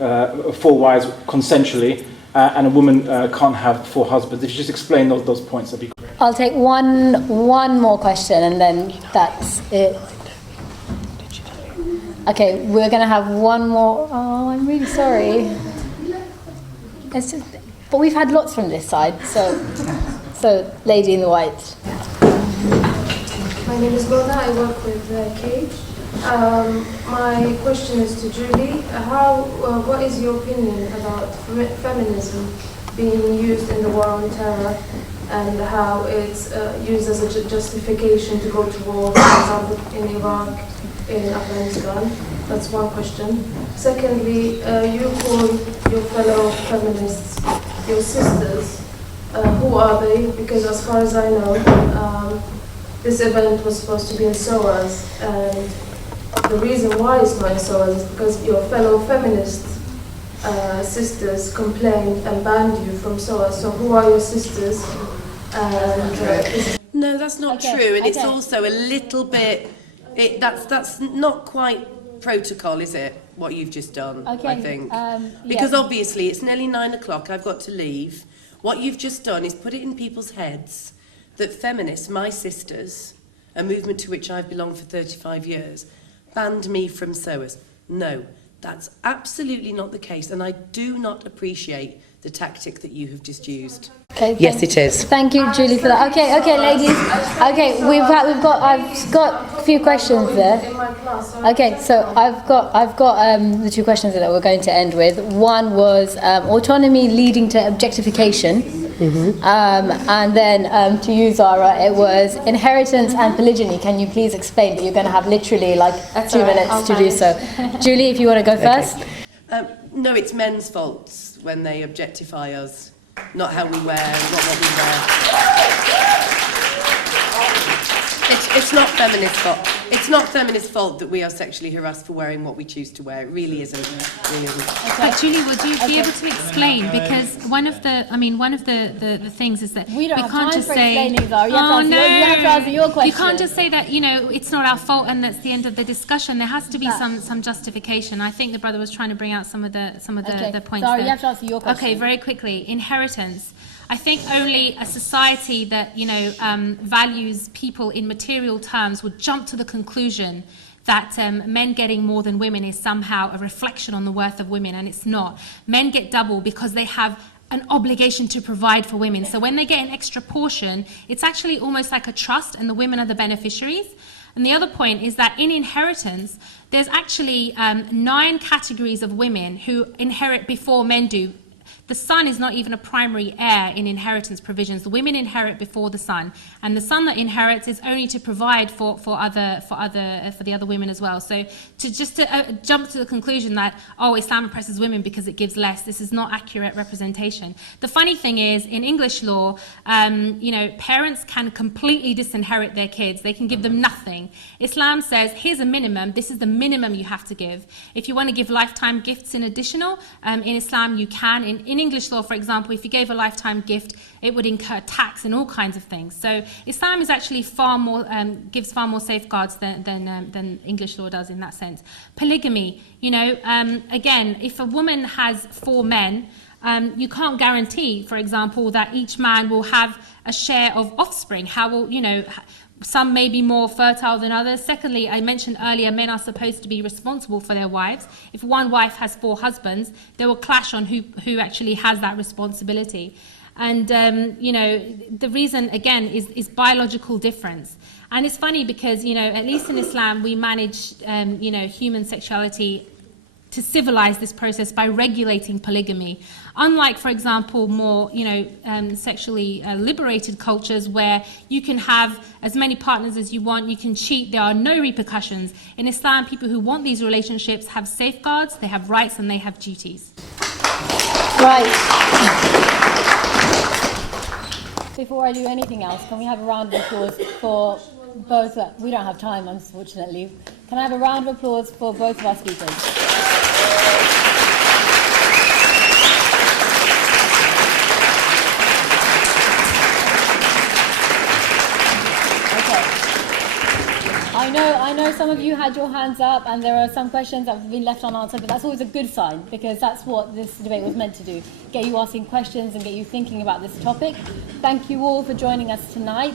4 wives consensually and a woman can't have 4 husbands? If you just explain those points, that'd be great. I'll take one more question and then that's it. Okay, we're going to have one more. Oh, I'm really sorry. It's just, but we've had lots from this side, so lady in the white. My name is Lona, I work with Cage. My question is to Julie. What is your opinion about feminism being used in the war on terror and how it's used as a justification to go to war, for example, in Iraq, in Afghanistan? That's one question. Secondly, you call your fellow feminists your sisters. Who are they? Because as far as I know, this event was supposed to be in SOAS, and the reason why it's not in SOAS is because your fellow feminist sisters complained and banned you from SOAS. So who are your sisters? No, that's not true, and it's also a little bit. That's not quite protocol, is it? What you've just done, Okay, I think, because obviously it's nearly 9 o'clock. I've got to leave. What you've just done is put it in people's heads that feminists, my sisters, a movement to which I've belonged for 35 years, banned me from SOAS. No, that's absolutely not the case, and I do not appreciate the tactic that you have just used. Okay, yes, it is. Thank you, Julie, for that. Okay, ladies. Okay, I've got a few questions there. Okay, so I've got the 2 questions that we're going to end with. One was autonomy leading to objectification, and then to you, Zara, it was inheritance and polygyny. Can you please explain? But you're going to have literally like 2 minutes to do so. Julie, if you want to go first. No, it's men's faults when they objectify us, not how we wear, not what we wear. It's not feminist fault. It's not feminist fault that we are sexually harassed for wearing what we choose to wear. It really isn't. It really isn't. But Julie, would you be able to explain? Because one of the things is that we can't just say, you have to answer your question. You can't just say that, it's not our fault and that's the end of the discussion. There has to be some justification. I think the brother was trying to bring out some of the points. Sorry, there. you have to answer your question. Okay, very quickly. Inheritance. I think only a society that, values people in material terms would jump to the conclusion that men getting more than women is somehow a reflection on the worth of women, and it's not. Men get double because they have an obligation to provide for women. So when they get an extra portion, it's actually almost like a trust, and the women are the beneficiaries. And the other point is that in inheritance, there's actually 9 categories of women who inherit before men do. The son is not even a primary heir in inheritance provisions. The women inherit before the son, and the son that inherits is only to provide for the other women as well. So to jump to the conclusion that Islam oppresses women because it gives less, this is not accurate representation. The funny thing is, in English law, parents can completely disinherit their kids. They can give them nothing. Islam says, here's a minimum. This is the minimum you have to give. If you want to give lifetime gifts in additional, in Islam you can. In in English law, for example, if you gave a lifetime gift, it would incur tax and all kinds of things. So Islam is actually far more, gives far more safeguards than English law does in that sense. Polygamy, you know, again, if a woman has 4 men, you can't guarantee, for example, that each man will have a share of offspring. How will, you know, some may be more fertile than others. Secondly, I mentioned earlier, men are supposed to be responsible for their wives. If one wife has 4 husbands, they will clash on who actually has that responsibility. And, you know, the reason, again, is biological difference. And it's funny because, you know, at least in Islam, we manage, you know, human sexuality to civilize this process by regulating polygamy. Unlike, for example, more, you know, sexually liberated cultures where you can have as many partners as you want, you can cheat, there are no repercussions. In Islam, people who want these relationships have safeguards, they have rights, and they have duties. Right. Before I do anything else, can we have a round of applause for both? We don't have time, unfortunately. Can I have a round of applause for both of our speakers? I know some of you had your hands up and there are some questions that have been left unanswered, but that's always a good sign because that's what this debate was meant to do, get you asking questions and get you thinking about this topic. Thank you all for joining us tonight.